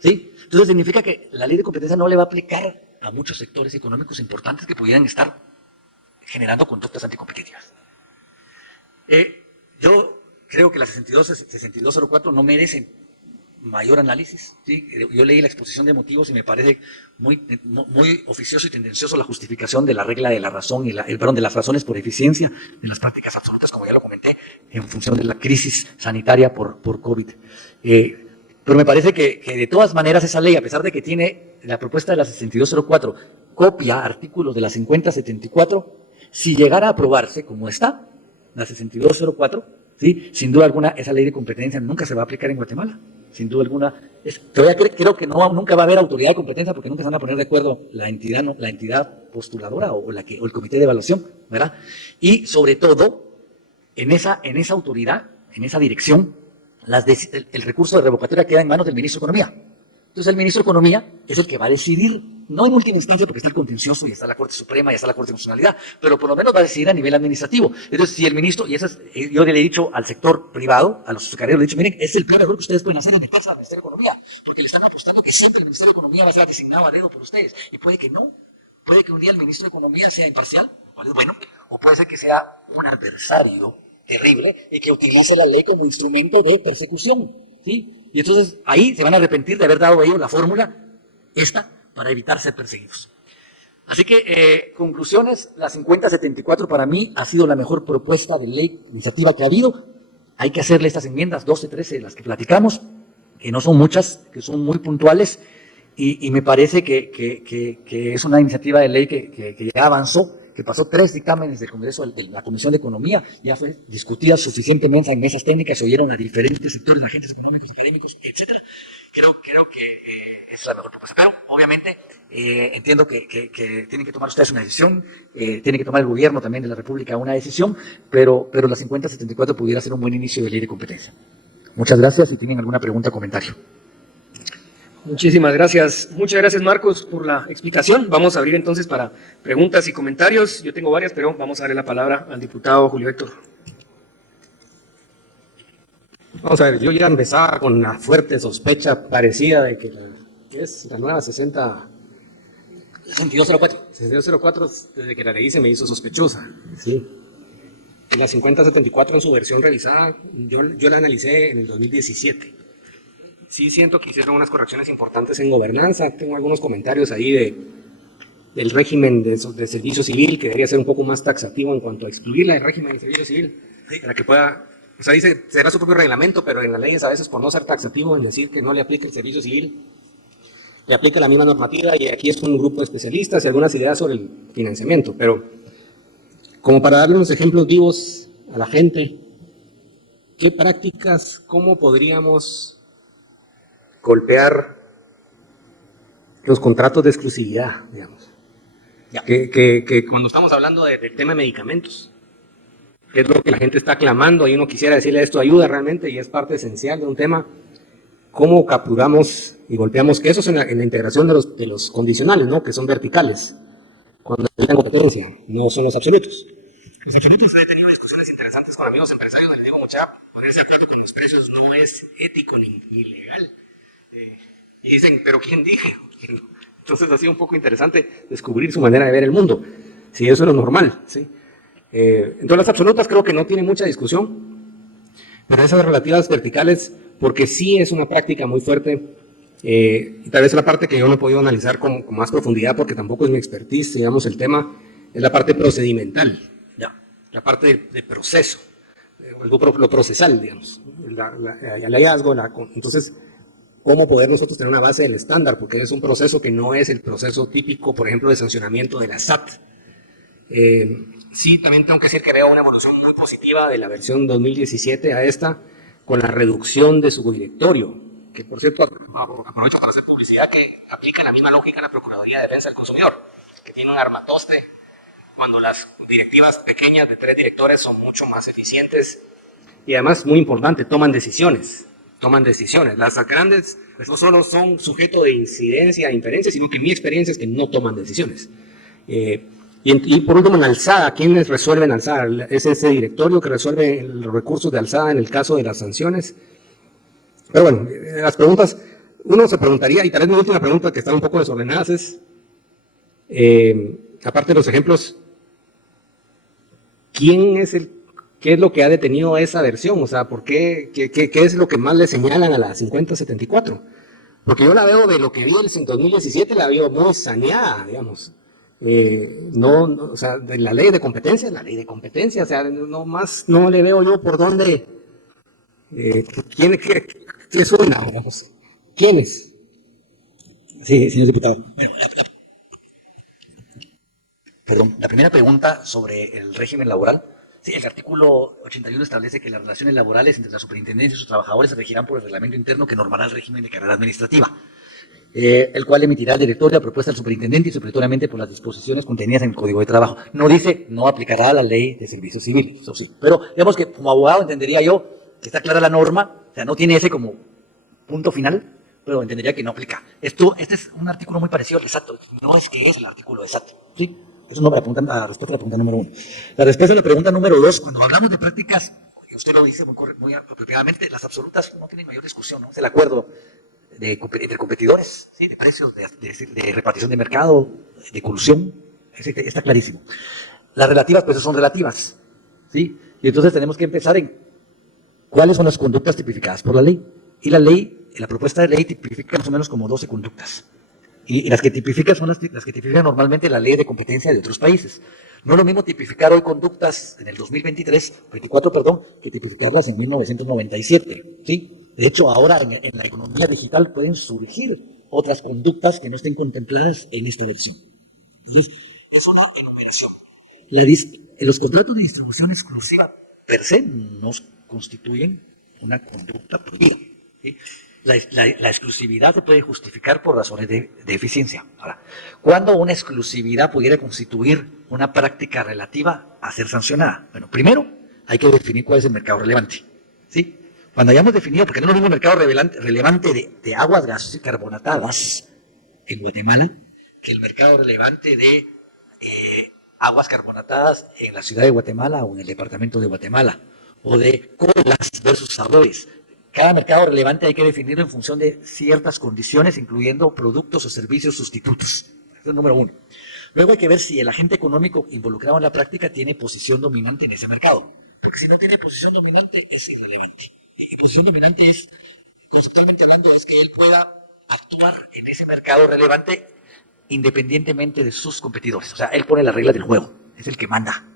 ¿sí? Entonces significa que la ley de competencia no le va a aplicar a muchos sectores económicos importantes que pudieran estar generando conductas anticompetitivas. Yo creo que la 6204 no merece mayor análisis, ¿sí? Yo leí la exposición de motivos y me parece muy oficioso y tendencioso la justificación de la regla de la razón y de las razones por eficiencia en las prácticas absolutas, como ya lo comenté, en función de la crisis sanitaria por COVID. Pero me parece que de todas maneras esa ley, a pesar de que tiene la propuesta de la 6204, copia artículos de la 5074, si llegara a aprobarse como está, la 6204, ¿sí? Sin duda alguna, esa ley de competencia nunca se va a aplicar en Guatemala. Sin duda alguna. Creo que nunca va a haber autoridad de competencia porque nunca se van a poner de acuerdo la entidad postuladora o el comité de evaluación, ¿verdad? Y sobre todo, en esa autoridad, en esa dirección, el recurso de revocatoria queda en manos del ministro de Economía. Entonces el ministro de Economía es el que va a decidir, no en última instancia porque está el contencioso y está la Corte Suprema y está la Corte de Constitucionalidad, pero por lo menos va a decidir a nivel administrativo. Entonces si el ministro, yo le he dicho al sector privado, a los azucareros, le he dicho, miren, es el peor error que ustedes pueden hacer en meterse al Ministerio de Economía, porque le están apostando que siempre el Ministerio de Economía va a ser designado a dedo por ustedes, y puede que no, puede que un día el ministro de Economía sea imparcial, bueno, o puede ser que sea un adversario terrible y que utilice la ley como instrumento de persecución, ¿sí? Y entonces ahí se van a arrepentir de haber dado a ellos la fórmula para evitar ser perseguidos. Así que, conclusiones, la 5074 para mí ha sido la mejor propuesta de ley, iniciativa que ha habido. Hay que hacerle estas enmiendas, 12, 13, de las que platicamos, que no son muchas, que son muy puntuales, y me parece que es una iniciativa de ley que ya avanzó, que pasó 3 dictámenes del Congreso, de la Comisión de Economía, ya fue discutida suficientemente en mesas técnicas, se oyeron a diferentes sectores, agentes económicos, académicos, etcétera. Creo que es la mejor propuesta. Pero, obviamente, entiendo que tienen que tomar ustedes una decisión, tiene que tomar el gobierno también de la República una decisión, pero la 5074 pudiera ser un buen inicio de ley de competencia. Muchas gracias. Si tienen alguna pregunta o comentario. Muchísimas gracias. Muchas gracias, Marcos, por la explicación. Vamos a abrir entonces para preguntas y comentarios. Yo tengo varias, pero vamos a darle la palabra al diputado Julio Héctor. Vamos a ver, yo ya empezaba con una fuerte sospecha parecida de que la nueva 6204, desde que la leí se me hizo sospechosa. Sí. Y la 5074 en su versión revisada, yo la analicé en el 2017. Sí siento que hicieron unas correcciones importantes en gobernanza. Tengo algunos comentarios ahí del régimen de servicio civil, que debería ser un poco más taxativo en cuanto a excluirla del régimen de servicio civil, para que pueda, o sea, dice, será su propio reglamento, pero en las leyes a veces por no ser taxativo, en decir que no le aplique el servicio civil, le aplica la misma normativa, y aquí es con un grupo de especialistas y algunas ideas sobre el financiamiento. Pero como para darle unos ejemplos vivos a la gente, ¿qué prácticas, cómo podríamos golpear los contratos de exclusividad, digamos? Que cuando estamos hablando del tema de medicamentos, que es lo que la gente está clamando, y uno quisiera decirle esto ayuda realmente y es parte esencial de un tema, ¿cómo capturamos y golpeamos? Que eso es en la integración de los condicionales, ¿no? Que son verticales, cuando hay competencia, no son los absolutos. Los absolutos, he tenido discusiones interesantes con amigos empresarios, les digo, mucha, ponerse de acuerdo con los precios no es ético ni legal. Y dicen, ¿pero quién dije? Entonces ha sido un poco interesante descubrir su manera de ver el mundo. si eso es lo normal, ¿sí? Entonces las absolutas creo que no tiene mucha discusión, pero esas relativas verticales, porque sí es una práctica muy fuerte, y tal vez la parte que yo no he podido analizar con más profundidad, porque tampoco es mi expertise, digamos, el tema, es la parte procedimental, Ya. la parte de proceso, lo procesal, digamos, el hallazgo, entonces, cómo poder nosotros tener una base del estándar, porque es un proceso que no es el proceso típico, por ejemplo, de sancionamiento de la SAT. Sí, también tengo que decir que veo una evolución muy positiva de la versión 2017 a esta, con la reducción de su directorio, que por cierto, aprovecho para hacer publicidad, que aplica la misma lógica en la Procuraduría de Defensa del Consumidor, que tiene un armatoste cuando las directivas pequeñas de 3 directores son mucho más eficientes y además, muy importante, toman decisiones. Las grandes no solo son sujeto de incidencia e inferencia, sino que mi experiencia es que no toman decisiones. Y por último, en alzada, ¿quiénes resuelven alzada? Es ese directorio que resuelve los recursos de alzada en el caso de las sanciones. Pero bueno, las preguntas, uno se preguntaría, y tal vez mi última pregunta que están un poco desordenadas es, aparte de los ejemplos, ¿qué es lo que ha detenido esa versión? O sea, qué es lo que más le señalan a la 5074? Porque yo la veo de lo que vi en 2017, la veo muy saneada, digamos. O sea, de la ley de competencia, o sea, no le veo yo por dónde, qué suena, digamos. ¿Quiénes? Sí, señor diputado. Bueno, la primera pregunta sobre el régimen laboral. Sí, el artículo 81 establece que las relaciones laborales entre la superintendencia y sus trabajadores se regirán por el reglamento interno que normará el régimen de carrera administrativa, el cual emitirá el directorio a propuesta del superintendente y supletoriamente por las disposiciones contenidas en el Código de Trabajo. No dice, no aplicará la ley de servicio civil, eso sí. Pero digamos que como abogado entendería yo que está clara la norma, o sea, no tiene ese como punto final, pero entendería que no aplica. Este es un artículo muy parecido al de SAT, no es que es el artículo de SAT, ¿sí? Eso no me apunta a la respuesta a la pregunta número 1. La respuesta a la pregunta número 2, cuando hablamos de prácticas, y usted lo dice muy apropiadamente, las absolutas no tienen mayor discusión, ¿no? Es el acuerdo entre competidores, ¿sí? De precios, de repartición de mercado, de colusión, está clarísimo. Las relativas, pues son relativas, ¿sí? Y entonces tenemos que empezar en cuáles son las conductas tipificadas por la ley. Y la propuesta de ley tipifica más o menos como 12 conductas. Y las que tipifican son las que tipifican normalmente la ley de competencia de otros países. No es lo mismo tipificar hoy conductas en el 24, que tipificarlas en 1997, ¿sí? De hecho, ahora en la economía digital pueden surgir otras conductas que no estén contempladas en esta versión. Entonces, es una enumeración. Los contratos de distribución exclusiva per se nos constituyen una conducta prohibida, ¿sí? La exclusividad se puede justificar por razones de eficiencia. Ahora, ¿cuándo una exclusividad pudiera constituir una práctica relativa a ser sancionada? Bueno, primero hay que definir cuál es el mercado relevante, ¿sí? Cuando hayamos definido, porque no es lo mismo el mercado relevante de aguas gaseosas y carbonatadas en Guatemala que el mercado relevante de aguas carbonatadas en la ciudad de Guatemala o en el departamento de Guatemala, o de colas versus sabores. Cada mercado relevante hay que definirlo en función de ciertas condiciones, incluyendo productos o servicios sustitutos. Eso es el número 1. Luego hay que ver si el agente económico involucrado en la práctica tiene posición dominante en ese mercado. Porque si no tiene posición dominante, es irrelevante. Y posición dominante es, conceptualmente hablando, es que él pueda actuar en ese mercado relevante independientemente de sus competidores. O sea, él pone las reglas del juego, es el que manda.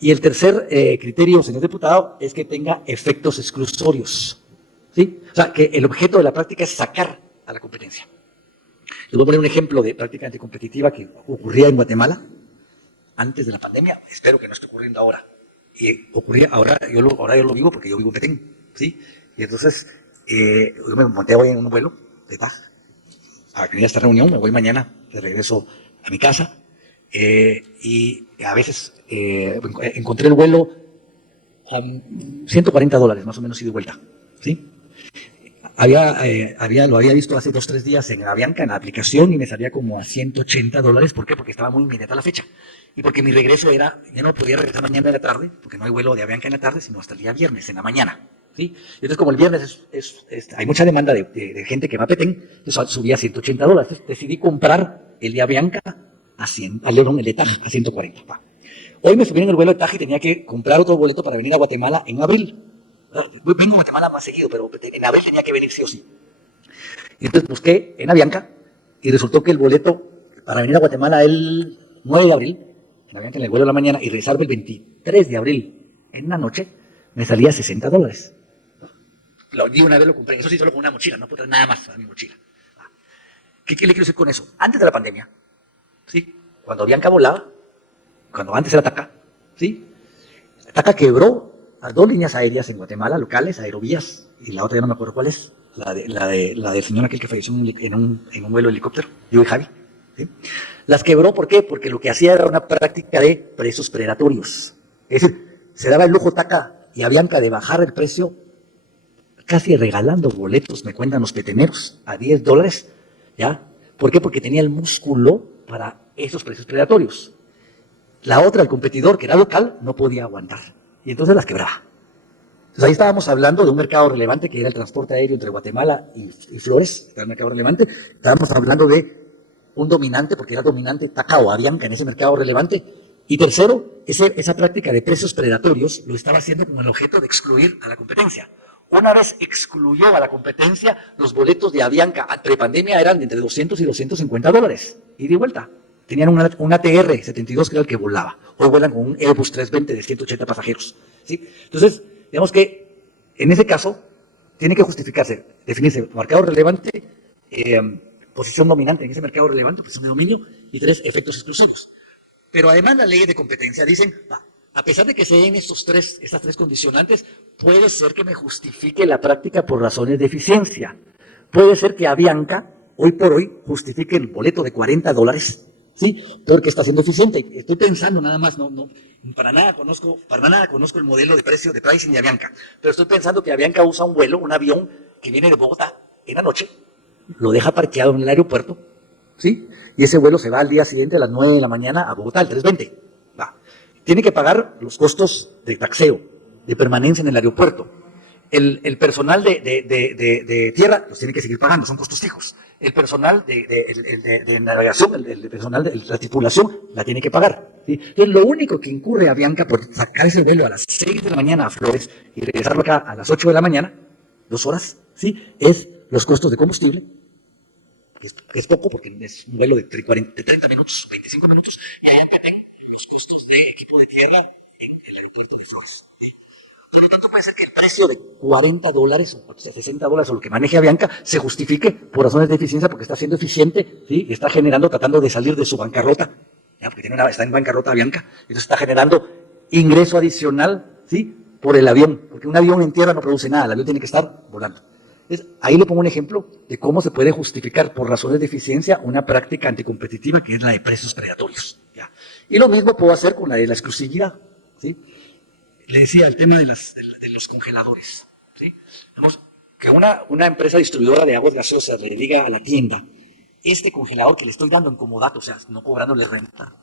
Y el tercer criterio, señor diputado, es que tenga efectos exclusorios, ¿sí? O sea, que el objeto de la práctica es sacar a la competencia. Les voy a poner un ejemplo de práctica anticompetitiva que ocurría en Guatemala antes de la pandemia. Espero que no esté ocurriendo ahora. Y ocurría ahora yo lo vivo porque yo vivo en Petén, ¿sí? Y entonces yo me monté hoy en un vuelo de TAG a venir a esta reunión. Me voy mañana de regreso a mi casa. Y a veces encontré el vuelo a $140 más o menos ida y vuelta, ¿sí? Lo había visto hace 2 o 3 días en Avianca, en la aplicación, y me salía como a $180. ¿Por qué? Porque estaba muy inmediata la fecha. Y porque mi regreso ya no podía regresar mañana en la tarde, porque no hay vuelo de Avianca en la tarde, sino hasta el día viernes, en la mañana, ¿sí? Y entonces, como el viernes hay mucha demanda de gente que va a Petén, entonces subía a $180. Entonces decidí comprar el de Avianca a 100, el de TAG a 140. Va. Hoy me subí en el vuelo de TAG y tenía que comprar otro boleto para venir a Guatemala en abril. Vengo a Guatemala más seguido, pero en abril tenía que venir sí o sí. Y entonces busqué en Avianca y resultó que el boleto para venir a Guatemala el 9 de abril, en Avianca en el vuelo de la mañana, y regresarme el 23 de abril en la noche, me salía $60. De una vez lo compré, eso sí, solo con una mochila, no puedo traer nada más a mi mochila. ¿Qué le quiero decir con eso? Antes de la pandemia, ¿sí? Cuando Avianca volaba, cuando antes era TACA, ¿sí? TACA quebró a 2 líneas aéreas en Guatemala, locales, Aerovías, y la otra ya no me acuerdo cuál es, la del señor aquel que falleció en un vuelo de helicóptero, yo y Javi. ¿Sí? Las quebró, ¿por qué? Porque lo que hacía era una práctica de precios predatorios. Es decir, se daba el lujo TACA y Avianca de bajar el precio, casi regalando boletos, me cuentan los peteneros, a $10, ¿ya? ¿Por qué? Porque tenía el músculo para esos precios predatorios. La otra, el competidor, que era local, no podía aguantar. Y entonces las quebraba. Entonces ahí estábamos hablando de un mercado relevante que era el transporte aéreo entre Guatemala y Flores, que era un mercado relevante. Estábamos hablando de un dominante, porque era dominante TACA o Avianca en ese mercado relevante. Y tercero, esa práctica de precios predatorios lo estaba haciendo con el objeto de excluir a la competencia. Una vez excluyó a la competencia, los boletos de Avianca prepandemia eran de entre $200 y $250, ida y vuelta. Tenían un ATR-72 que era el que volaba. Hoy vuelan con un Airbus 320 de 180 pasajeros. ¿Sí? Entonces, digamos que en ese caso tiene que justificarse, definirse mercado relevante, posición dominante en ese mercado relevante, posición de dominio, y 3, efectos exclusivos. Pero además las leyes de competencia dicen, a pesar de que se den estas tres condicionantes, puede ser que me justifique la práctica por razones de eficiencia. Puede ser que Avianca, hoy por hoy, justifique el boleto de $40, ¿sí? Porque está siendo eficiente. Estoy pensando nada más, para nada conozco el modelo de precio de pricing de Avianca, pero estoy pensando que Avianca usa un avión que viene de Bogotá en la noche, lo deja parqueado en el aeropuerto, ¿sí? Y ese vuelo se va al día siguiente a las 9 de la mañana a Bogotá, el 320. Va. Tiene que pagar los costos de taxeo, de permanencia en el aeropuerto. El personal de tierra los tiene que seguir pagando, son costos fijos. El personal de navegación, el personal de la tripulación, la tiene que pagar. ¿Sí? Entonces, lo único que incurre Avianca por sacar ese vuelo a las 6 de la mañana a Flores y regresarlo acá a las 8 de la mañana, 2 horas, ¿sí? Es los costos de combustible, que es poco porque es un vuelo de 30 minutos, 25 minutos, y allá también los costos de equipo de tierra en el aeropuerto de Flores. ¿Sí? Por lo tanto, puede ser que el precio de $40 o $60 o lo que maneje Avianca se justifique por razones de eficiencia porque está siendo eficiente, ¿sí? Y está generando, tratando de salir de su bancarrota, ¿ya? Porque está en bancarrota Avianca, entonces está generando ingreso adicional, ¿sí? Por el avión, porque un avión en tierra no produce nada, el avión tiene que estar volando. Entonces, ahí le pongo un ejemplo de cómo se puede justificar por razones de eficiencia una práctica anticompetitiva que es la de precios predatorios, ¿ya? Y lo mismo puedo hacer con la de la exclusividad, ¿sí? Le decía el tema de los congeladores, ¿sí? Vamos, que una empresa distribuidora de aguas gaseosas le diga a la tienda, este congelador que le estoy dando en comodato, o sea, no cobrándole renta,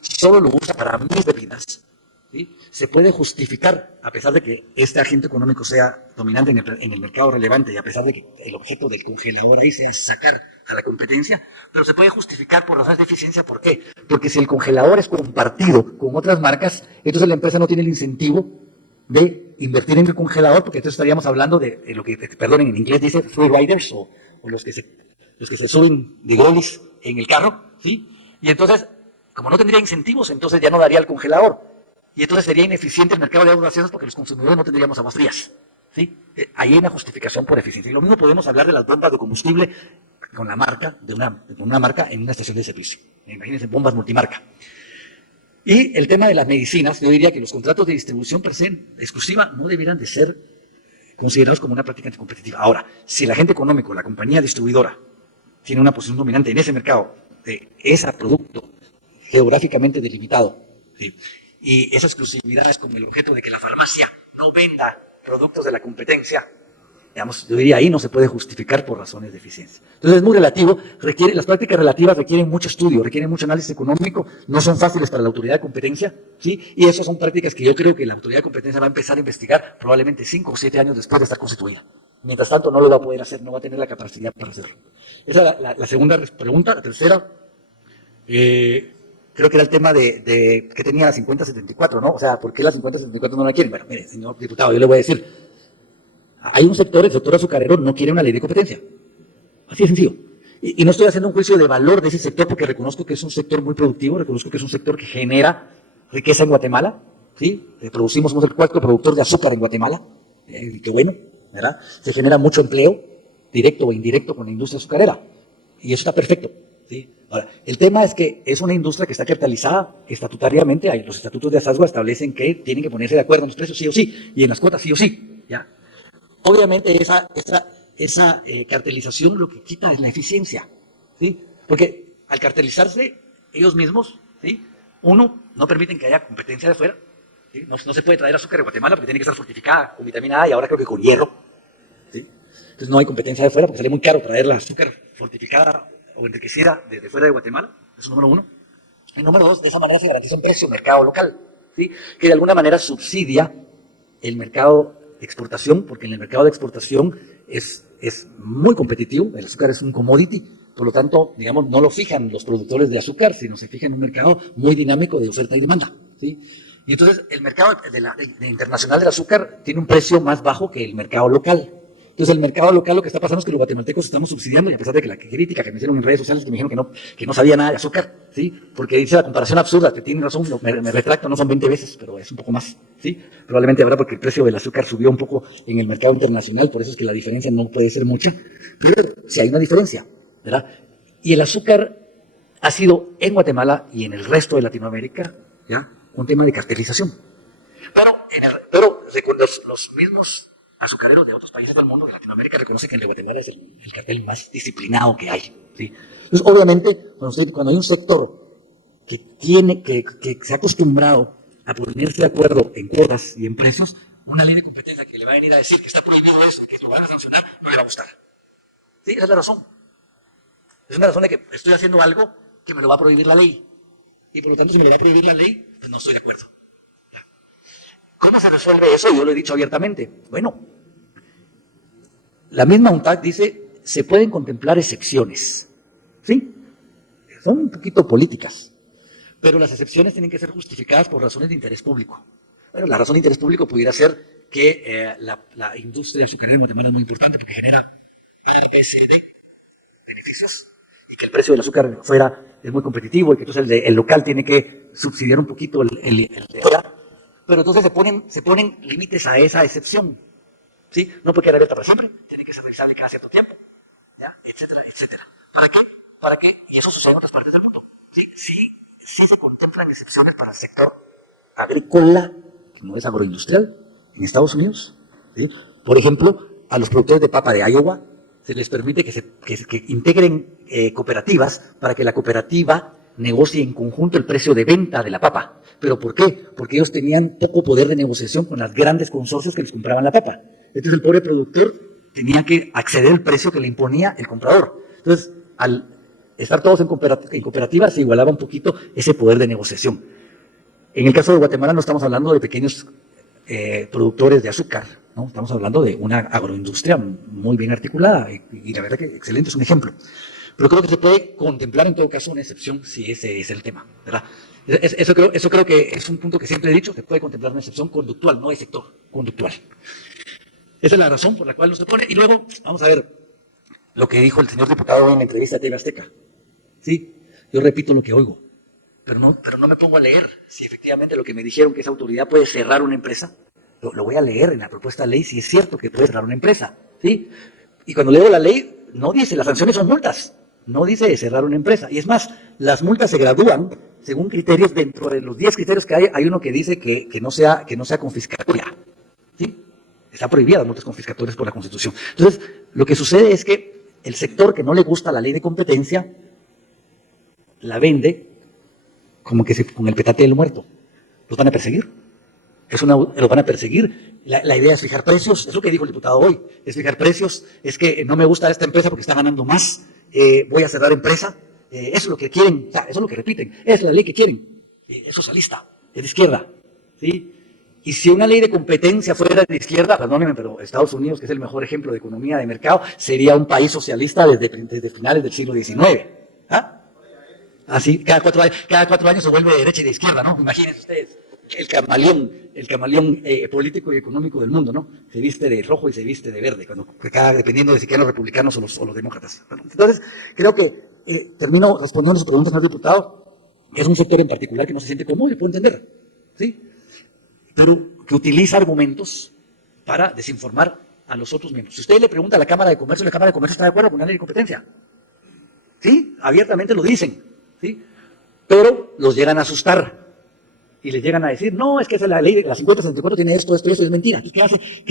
solo lo usa para mis bebidas, ¿sí? Se puede justificar, a pesar de que este agente económico sea dominante en el mercado relevante y a pesar de que el objeto del congelador ahí sea sacar a la competencia, pero se puede justificar por razones de eficiencia. ¿Por qué? Porque si el congelador es compartido con otras marcas, entonces la empresa no tiene el incentivo de invertir en el congelador, porque entonces estaríamos hablando de lo que, perdón, en inglés dice free riders o los que se suben de goles en el carro, ¿sí? Y entonces, como no tendría incentivos, entonces ya no daría el congelador. Y entonces sería ineficiente el mercado de aguas gaseosas porque los consumidores no tendríamos aguas frías, ¿sí? Ahí hay una justificación por eficiencia. Y lo mismo podemos hablar de las bombas de combustible con la marca, de una marca en una estación de servicio. Imagínense, bombas multimarca. Y el tema de las medicinas, yo diría que los contratos de distribución per se exclusiva no debieran de ser considerados como una práctica anticompetitiva. Ahora, si el agente económico, la compañía distribuidora, tiene una posición dominante en ese mercado de ese producto geográficamente delimitado, ¿sí? Y esa exclusividad es como el objeto de que la farmacia no venda productos de la competencia, digamos, yo diría ahí no se puede justificar por razones de eficiencia. Entonces es muy relativo, las prácticas relativas requieren mucho estudio, requieren mucho análisis económico, no son fáciles para la autoridad de competencia, ¿sí? Y esas son prácticas que yo creo que la autoridad de competencia va a empezar a investigar probablemente 5 o 7 años después de estar constituida. Mientras tanto no lo va a poder hacer, no va a tener la capacidad para hacerlo. Esa es la segunda pregunta. La tercera, Creo que era el tema de que tenía la 5074, ¿no? O sea, ¿por qué la 5074 no la quieren? Bueno, mire, señor diputado, yo le voy a decir, hay un sector, el sector azucarero, no quiere una ley de competencia. Así de sencillo. Y no estoy haciendo un juicio de valor de ese sector porque reconozco que es un sector muy productivo, reconozco que es un sector que genera riqueza en Guatemala, ¿sí? Somos el cuarto productor de azúcar en Guatemala, qué bueno, ¿verdad? Se genera mucho empleo, directo o indirecto, con la industria azucarera. Y eso está perfecto, ¿sí? Ahora, el tema es que es una industria que está capitalizada estatutariamente. Los estatutos de Asasgua establecen que tienen que ponerse de acuerdo en los precios sí o sí, y en las cuotas sí o sí, ¿ya? Obviamente esa cartelización lo que quita es la eficiencia, ¿sí? Porque al cartelizarse ellos mismos, ¿sí? Uno, no permiten que haya competencia de fuera, ¿sí? No se puede traer azúcar de Guatemala porque tiene que estar fortificada con vitamina A y ahora creo que con hierro, ¿sí? Entonces no hay competencia de fuera porque sale muy caro traer la azúcar fortificada o enriquecida de fuera de Guatemala, eso es número uno. Y número dos, de esa manera se garantiza un precio mercado local, ¿sí? Que de alguna manera subsidia el mercado de exportación, porque en el mercado de exportación es muy competitivo, el azúcar es un commodity, por lo tanto, digamos, no lo fijan los productores de azúcar, sino se fija en un mercado muy dinámico de oferta y demanda, ¿sí? Y entonces el mercado internacional del azúcar tiene un precio más bajo que el mercado local. Entonces el mercado local lo que está pasando es que los guatemaltecos estamos subsidiando, y a pesar de que la crítica que me hicieron en redes sociales, que me dijeron que no sabía nada de azúcar, ¿sí? Porque dice la comparación absurda, que tiene razón, me retracto, no son 20 veces, pero es un poco más, ¿sí? Probablemente habrá porque el precio del azúcar subió un poco en el mercado internacional, por eso es que la diferencia no puede ser mucha, pero sí hay una diferencia, ¿verdad? Y el azúcar ha sido en Guatemala y en el resto de Latinoamérica, ¿ya? Un tema de cartelización. Pero los mismos azucareros de otros países del mundo, de Latinoamérica, reconocen que el de Guatemala es el cartel más disciplinado que hay, ¿sí? Entonces, obviamente, cuando hay un sector que se ha acostumbrado a ponerse de acuerdo en cuotas y en precios, una ley de competencia que le va a venir a decir que está prohibido eso, que lo van a sancionar, no le va a gustar. Sí, esa es la razón. Es una razón de que estoy haciendo algo que me lo va a prohibir la ley. Y por lo tanto, si me lo va a prohibir la ley, pues no estoy de acuerdo. ¿Cómo se resuelve eso? Yo lo he dicho abiertamente. Bueno, la misma UNTAC dice, se pueden contemplar excepciones. ¿Sí? Son un poquito políticas. Pero las excepciones tienen que ser justificadas por razones de interés público. Bueno, la razón de interés público pudiera ser que la industria azucarera en Guatemala es muy importante porque genera ASD, beneficios, y que el precio del azúcar fuera es muy competitivo y que entonces el local tiene que subsidiar un poquito el de fuera. Pero entonces se ponen límites a esa excepción, ¿sí? No puede quedar abierta para siempre, tiene que ser revisable cada cierto tiempo, ¿ya? Etcétera, etcétera. ¿Para qué? ¿Para qué? Y eso sucede en otras partes del mundo. Sí se contemplan excepciones para el sector agrícola, que no es agroindustrial, en Estados Unidos, ¿sí? Por ejemplo, a los productores de papa de Iowa se les permite que integren cooperativas para que la cooperativa negocie en conjunto el precio de venta de la papa. ¿Pero por qué? Porque ellos tenían poco poder de negociación con los grandes consorcios que les compraban la papa. Entonces el pobre productor tenía que acceder al precio que le imponía el comprador. Entonces, al estar todos en cooperativas, se igualaba un poquito ese poder de negociación. En el caso de Guatemala no estamos hablando de pequeños productores de azúcar, ¿no? Estamos hablando de una agroindustria muy bien articulada y la verdad que excelente, es un ejemplo. Pero creo que se puede contemplar en todo caso una excepción si ese es el tema, ¿verdad? Eso creo que es un punto que siempre he dicho, se puede contemplar una excepción conductual, no de sector, conductual. Esa es la razón por la cual no se pone. Y luego, vamos a ver lo que dijo el señor diputado en la entrevista de TV Azteca. Sí, yo repito lo que oigo, pero no me pongo a leer si efectivamente lo que me dijeron que esa autoridad puede cerrar una empresa. Lo voy a leer en la propuesta de ley si es cierto que puede cerrar una empresa, ¿sí? Y cuando leo la ley, no dice, las sanciones son multas. No dice cerrar una empresa. Y es más, las multas se gradúan según criterios. Dentro de los 10 criterios que hay uno que dice que no sea confiscatoria. ¿Sí? Está prohibida las multas confiscatorias por la Constitución. Entonces, lo que sucede es que el sector que no le gusta la ley de competencia la vende como que con el petate del muerto. Los van a perseguir. Los van a perseguir. La idea es fijar precios. Es lo que dijo el diputado hoy. Es fijar precios. Es que no me gusta esta empresa porque está ganando más. Voy a cerrar empresa, eso es lo que quieren, o sea, eso es lo que repiten, es la ley que quieren, es socialista, es de izquierda, ¿sí? Y si una ley de competencia fuera de izquierda, perdónenme, pero Estados Unidos, que es el mejor ejemplo de economía de mercado, sería un país socialista desde finales del siglo XIX, ¿ah? Así, cada 4 años se vuelve de derecha y de izquierda, ¿no? Imagínense ustedes, el camaleón político y económico del mundo, ¿no? Se viste de rojo y se viste de verde, dependiendo de si quieren los republicanos o los demócratas. Bueno, entonces, creo que termino respondiendo a su pregunta, señor diputado, que es un sector en particular que no se siente cómodo y puedo entender, ¿sí? Pero que utiliza argumentos para desinformar a los otros miembros. Si usted le pregunta a la Cámara de Comercio está de acuerdo con la ley de competencia. ¿Sí? Abiertamente lo dicen, ¿sí? Pero los llegan a asustar y les llegan a decir, no, es que la ley de la 5064 tiene esto, es mentira. ¿Y qué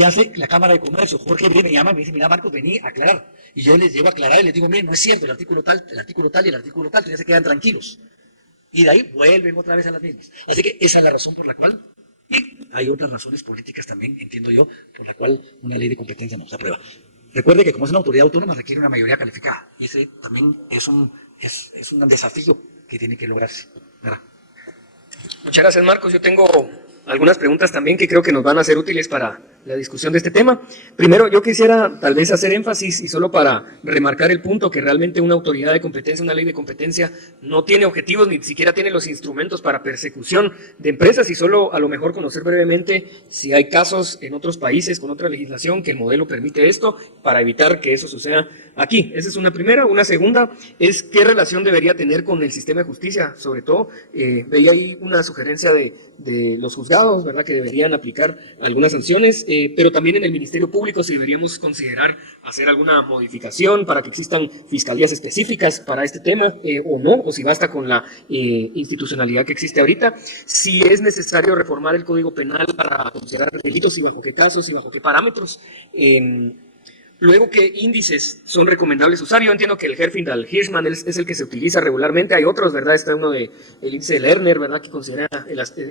hace la Cámara de Comercio? Jorge me llama y me dice, mira, Marcos, vení a aclarar. Y yo les llevo a aclarar y les digo, miren, no es cierto, el artículo tal y el artículo tal, ya se quedan tranquilos. Y de ahí vuelven otra vez a las mismas. Así que esa es la razón por la cual, y hay otras razones políticas también, entiendo yo, por la cual una ley de competencia no se aprueba. Recuerde que como es una autoridad autónoma requiere una mayoría calificada. Y ese también es un desafío que tiene que lograrse, ¿verdad? Muchas gracias, Marcos. Yo tengo algunas preguntas también que creo que nos van a ser útiles para la discusión de este tema. Primero, yo quisiera tal vez hacer énfasis y solo para remarcar el punto que realmente una autoridad de competencia, una ley de competencia, no tiene objetivos ni siquiera tiene los instrumentos para persecución de empresas y solo a lo mejor conocer brevemente si hay casos en otros países con otra legislación que el modelo permite esto para evitar que eso suceda aquí. Esa es una primera. Una segunda es qué relación debería tener con el sistema de justicia. Sobre todo, veía ahí una sugerencia de los juzgados, ¿verdad?, que deberían aplicar algunas sanciones, pero también en el Ministerio Público si deberíamos considerar hacer alguna modificación para que existan fiscalías específicas para este tema o no, o si basta con la institucionalidad que existe ahorita, si es necesario reformar el Código Penal para considerar delitos y bajo qué casos y bajo qué parámetros. Luego, ¿qué índices son recomendables usar? Yo entiendo que el Herfindahl-Hirschman es el que se utiliza regularmente. Hay otros, ¿verdad? Está uno el índice de Lerner, ¿verdad?, que considera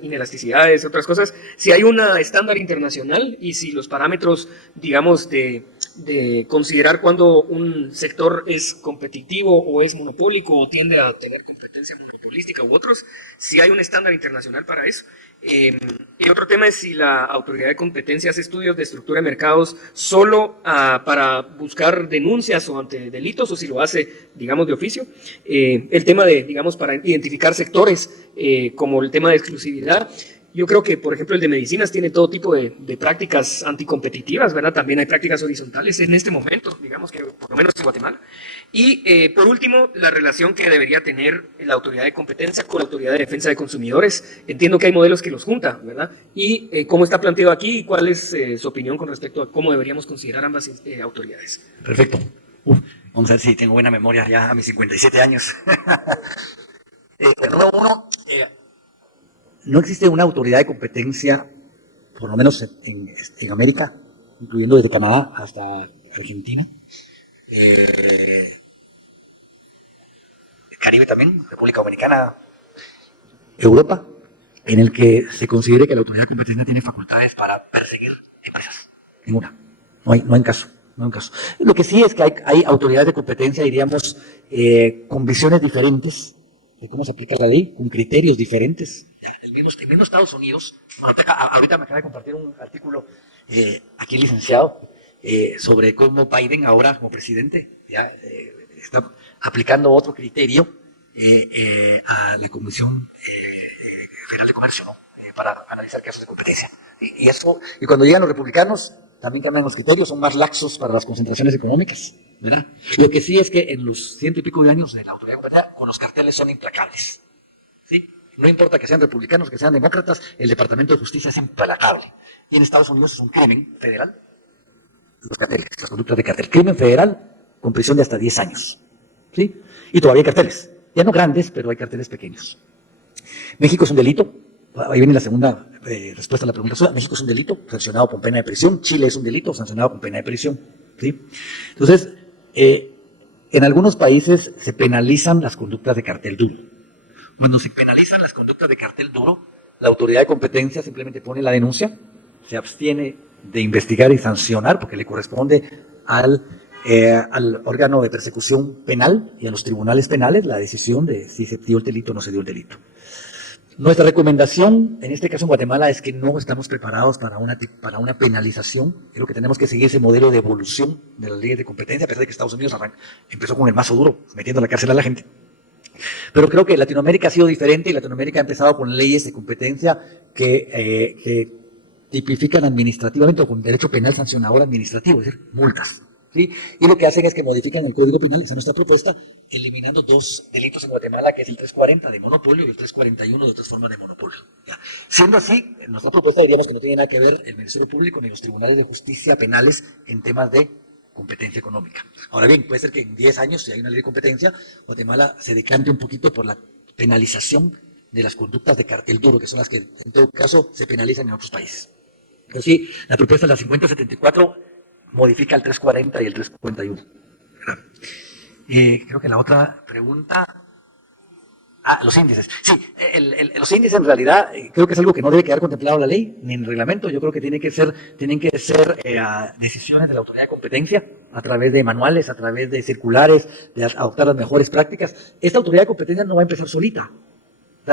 inelasticidades, otras cosas. Si hay una estándar internacional y si los parámetros, digamos, de considerar cuando un sector es competitivo o es monopólico o tiende a tener competencia monopolística u otros, si hay un estándar internacional para eso. Y otro tema es si la autoridad de competencia hace estudios de estructura de mercados solo para buscar denuncias o ante delitos o si lo hace, digamos, de oficio. El tema de, digamos, para identificar sectores como el tema de exclusividad. Yo creo que, por ejemplo, el de medicinas tiene todo tipo de prácticas anticompetitivas, ¿verdad? También hay prácticas horizontales en este momento, digamos que por lo menos en Guatemala. Y por último, la relación que debería tener la autoridad de competencia con la autoridad de defensa de consumidores. Entiendo que hay modelos que los juntan, ¿verdad? Y cómo está planteado aquí y cuál es su opinión con respecto a cómo deberíamos considerar ambas autoridades. Perfecto. Vamos a ver si tengo buena memoria ya a mis 57 años. Número uno, no existe una autoridad de competencia, por lo menos en América, incluyendo desde Canadá hasta Argentina, Caribe también, República Dominicana, Europa, en el que se considere que la autoridad de competencia tiene facultades para perseguir empresas. Ninguna. No hay caso. Lo que sí es que hay autoridades de competencia, diríamos, con visiones diferentes de cómo se aplica la ley, con criterios diferentes. El mismo Estados Unidos, ahorita me acaba de compartir un artículo aquí licenciado sobre cómo Biden ahora como presidente está aplicando otro criterio a la Comisión Federal de Comercio, ¿no? Para analizar casos de competencia. Y cuando llegan los republicanos, también cambian los criterios, son más laxos para las concentraciones económicas, ¿verdad? Lo que sí es que en los 100 y pico de años de la autoridad de competencia, con los carteles son implacables, ¿sí? No importa que sean republicanos, que sean demócratas, el Departamento de Justicia es implacable. Y en Estados Unidos es un crimen federal, los carteles, las conductas de cartel. Crimen federal con prisión de hasta 10 años, ¿sí? Y todavía hay carteles, ya no grandes, pero hay carteles pequeños. México es un delito. Ahí viene la segunda respuesta a la pregunta suya. México es un delito sancionado con pena de prisión. Chile es un delito sancionado con pena de prisión, ¿sí? Entonces, en algunos países se penalizan las conductas de cartel duro. Cuando se penalizan las conductas de cartel duro, la autoridad de competencia simplemente pone la denuncia, se abstiene de investigar y sancionar, porque le corresponde al órgano de persecución penal y a los tribunales penales la decisión de si se dio el delito o no se dio el delito. Nuestra recomendación, en este caso en Guatemala, es que no estamos preparados para una penalización. Creo que tenemos que seguir ese modelo de evolución de las leyes de competencia, a pesar de que Estados Unidos empezó con el mazo duro, metiendo a la cárcel a la gente. Pero creo que Latinoamérica ha sido diferente y Latinoamérica ha empezado con leyes de competencia que tipifican administrativamente o con derecho penal sancionador administrativo, es decir, multas. ¿Sí? Y lo que hacen es que modifican el Código Penal, esa es nuestra propuesta, eliminando dos delitos en Guatemala, que es el 340 de monopolio y el 341 de otras formas de monopolio. ¿Ya? Siendo así, en nuestra propuesta diríamos que no tiene nada que ver el Ministerio Público ni los tribunales de justicia penales en temas de competencia económica. Ahora bien, puede ser que en 10 años, si hay una ley de competencia, Guatemala se decante un poquito por la penalización de las conductas de cartel duro, que son las que en todo caso se penalizan en otros países. Pero sí, la propuesta de la 5074 modifica el 340 y el 351. Y creo que la otra pregunta... los índices. Sí, los índices en realidad creo que es algo que no debe quedar contemplado en la ley ni en el reglamento. Yo creo que tienen que ser decisiones de la autoridad de competencia a través de manuales, a través de circulares, de adoptar las mejores prácticas. Esta autoridad de competencia no va a empezar solita.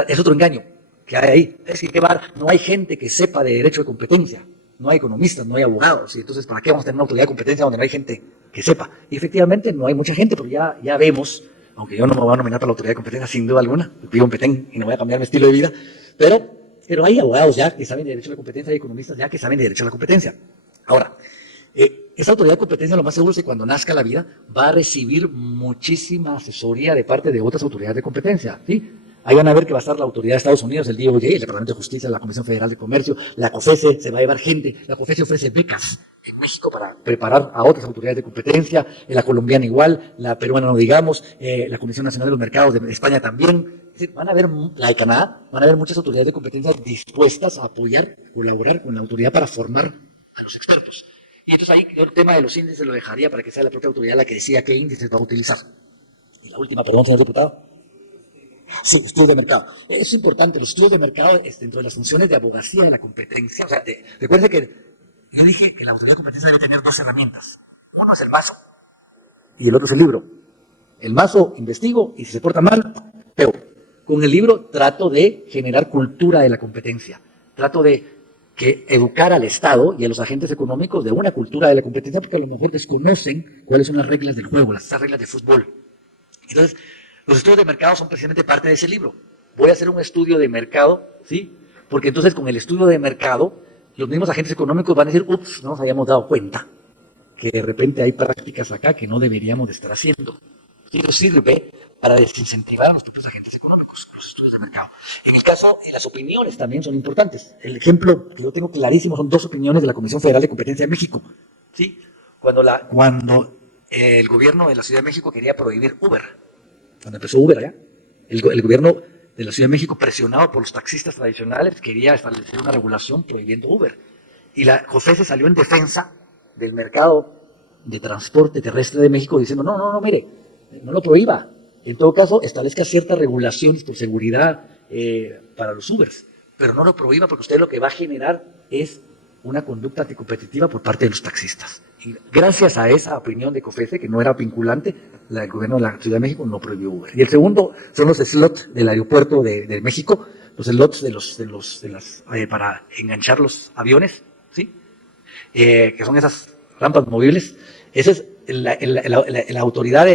Es otro engaño que hay ahí. Es que no hay gente que sepa de derecho de competencia. No hay economistas, no hay abogados, y entonces ¿para qué vamos a tener una autoridad de competencia donde no hay gente que sepa? Y efectivamente no hay mucha gente, pero ya vemos, aunque yo no me voy a nominar para la autoridad de competencia sin duda alguna, vivo en Petén y no voy a cambiar mi estilo de vida, pero hay abogados ya que saben de derecho a la competencia, hay economistas ya que saben de derecho a la competencia. Ahora, esta autoridad de competencia lo más seguro es que cuando nazca la vida va a recibir muchísima asesoría de parte de otras autoridades de competencia, ¿sí? Ahí van a ver que va a estar la autoridad de Estados Unidos, el DOJ, el Departamento de Justicia, la Comisión Federal de Comercio, la COFECE, se va a llevar gente. La COFECE ofrece becas en México para preparar a otras autoridades de competencia, la colombiana igual, la peruana no digamos, la Comisión Nacional de los Mercados de España también. Es decir, van a ver, la de Canadá, van a haber muchas autoridades de competencia dispuestas a apoyar, colaborar con la autoridad para formar a los expertos. Y entonces ahí el tema de los índices lo dejaría para que sea la propia autoridad la que decida qué índices va a utilizar. Y la última, perdón, señor diputado. Sí, estudios de mercado. Es importante, los estudios de mercado es dentro de las funciones de abogacía de la competencia. O sea, recuerde que yo dije que la autoridad de competencia debe tener dos herramientas. Uno es el mazo y el otro es el libro. El mazo investigo y si se porta mal, peor. Con el libro trato de generar cultura de la competencia. Trato de educar al Estado y a los agentes económicos de una cultura de la competencia porque a lo mejor desconocen cuáles son las reglas del juego, las reglas de fútbol. Entonces, los estudios de mercado son precisamente parte de ese libro. Voy a hacer un estudio de mercado, ¿sí? Porque entonces con el estudio de mercado, los mismos agentes económicos van a decir, ups, no nos habíamos dado cuenta que de repente hay prácticas acá que no deberíamos de estar haciendo. Y eso sirve para desincentivar a los propios agentes económicos, los estudios de mercado. En el caso, las opiniones también son importantes. El ejemplo que yo tengo clarísimo son dos opiniones de la Comisión Federal de Competencia de México, ¿sí? Cuando el gobierno de la Ciudad de México quería prohibir Uber, cuando empezó Uber allá, el gobierno de la Ciudad de México, presionado por los taxistas tradicionales, quería establecer una regulación prohibiendo Uber. Y la COFECE salió en defensa del mercado de transporte terrestre de México diciendo, no, mire, no lo prohíba. En todo caso, establezca ciertas regulaciones por seguridad para los Ubers, pero no lo prohíba porque usted lo que va a generar es una conducta anticompetitiva por parte de los taxistas. Y gracias a esa opinión de COFECE, que no era vinculante, el gobierno de la Ciudad de México no prohibió Uber. Y el segundo son los slots del aeropuerto de México, los slots para enganchar los aviones, ¿sí? Que son esas rampas movibles. Esa es la autoridad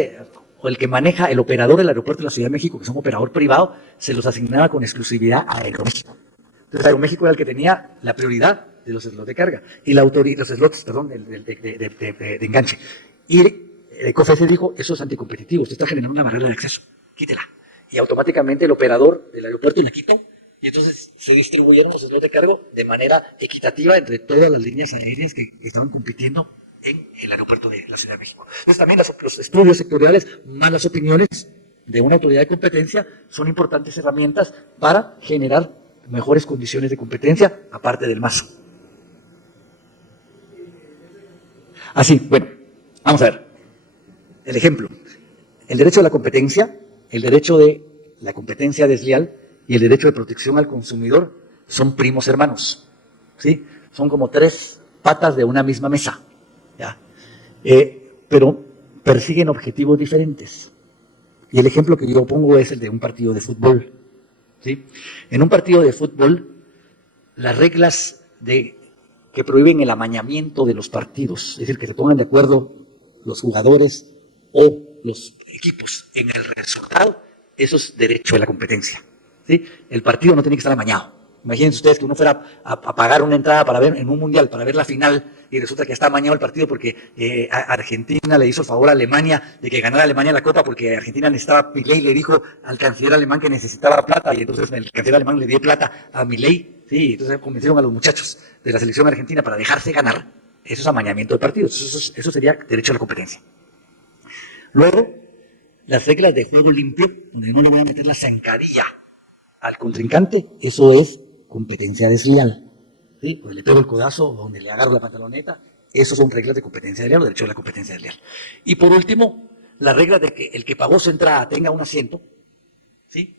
o el que maneja el operador del aeropuerto de la Ciudad de México, que es un operador privado, se los asignaba con exclusividad a Aeroméxico. Entonces Aeroméxico era el que tenía la prioridad de los slots de carga y los slots, de enganche. Y el COFECE dijo, eso es anticompetitivo, usted está generando una barrera de acceso, quítela. Y automáticamente el operador del aeropuerto la quitó y entonces se distribuyeron los slots de cargo de manera equitativa entre todas las líneas aéreas que estaban compitiendo en el aeropuerto de la Ciudad de México. Entonces también los estudios sectoriales, más las opiniones de una autoridad de competencia son importantes herramientas para generar mejores condiciones de competencia, aparte del mazo. Así, bueno, vamos a ver. El ejemplo, el derecho a la competencia, el derecho de la competencia desleal y el derecho de protección al consumidor son primos hermanos, ¿sí? Son como tres patas de una misma mesa, ¿ya? Pero persiguen objetivos diferentes. Y el ejemplo que yo pongo es el de un partido de fútbol, ¿sí? En un partido de fútbol, las reglas que prohíben el amañamiento de los partidos, es decir, que se pongan de acuerdo los jugadores o los equipos en el resultado, Eso es derecho de la competencia. ¿Sí? El partido no tiene que estar amañado. Imagínense ustedes que uno fuera a pagar una entrada para ver en un mundial, para ver la final, y resulta que está amañado el partido porque Argentina le hizo el favor a Alemania de que ganara Alemania la Copa porque Argentina necesitaba, Milei le dijo al canciller alemán que necesitaba plata, y entonces el canciller alemán le dio plata a Milei, sí, entonces convencieron a los muchachos de la selección argentina para dejarse ganar. Eso es amañamiento de partidos, eso sería derecho a la competencia. Luego, las reglas de juego limpio, donde no le van a meter la zancadilla al contrincante, eso es competencia desleal. ¿Sí? Donde le pego el codazo, donde le agarro la pantaloneta, eso son reglas de competencia desleal o derecho a la competencia desleal. Y por último, la regla de que el que pagó su entrada tenga un asiento, ¿sí?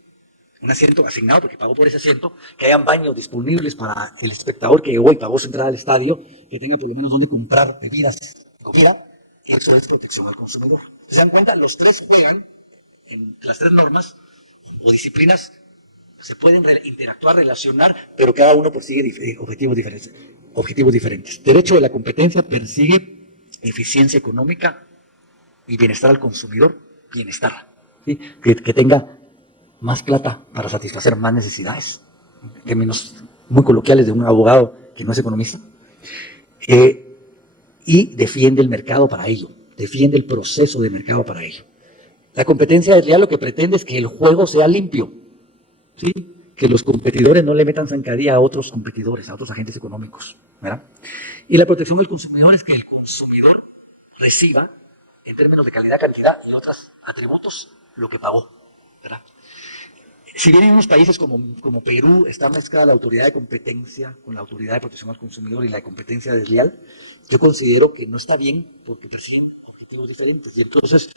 Un asiento asignado porque pagó por ese asiento, que hayan baños disponibles para el espectador que hoy pagó su entrada al estadio, que tenga por lo menos donde comprar bebidas y comida, eso es protección al consumidor. ¿Se dan cuenta? Los tres juegan en las tres normas o disciplinas, se pueden interactuar, relacionar, pero cada uno persigue objetivos diferentes. Derecho de la competencia persigue eficiencia económica y bienestar al consumidor, bienestar, ¿sí? Que tenga más plata para satisfacer más necesidades, en términos muy coloquiales de un abogado que no es economista, y defiende el mercado para ello, defiende el proceso de mercado para ello. La competencia desleal lo que pretende es que el juego sea limpio, ¿sí? Que los competidores no le metan zancadilla a otros competidores, a otros agentes económicos, ¿verdad? Y la protección del consumidor es que el consumidor reciba, en términos de calidad, cantidad y otros atributos, lo que pagó, ¿verdad? Si bien en unos países como Perú está mezclada la autoridad de competencia con la autoridad de protección al consumidor y la competencia desleal, yo considero que no está bien porque persiguen objetivos diferentes. Y entonces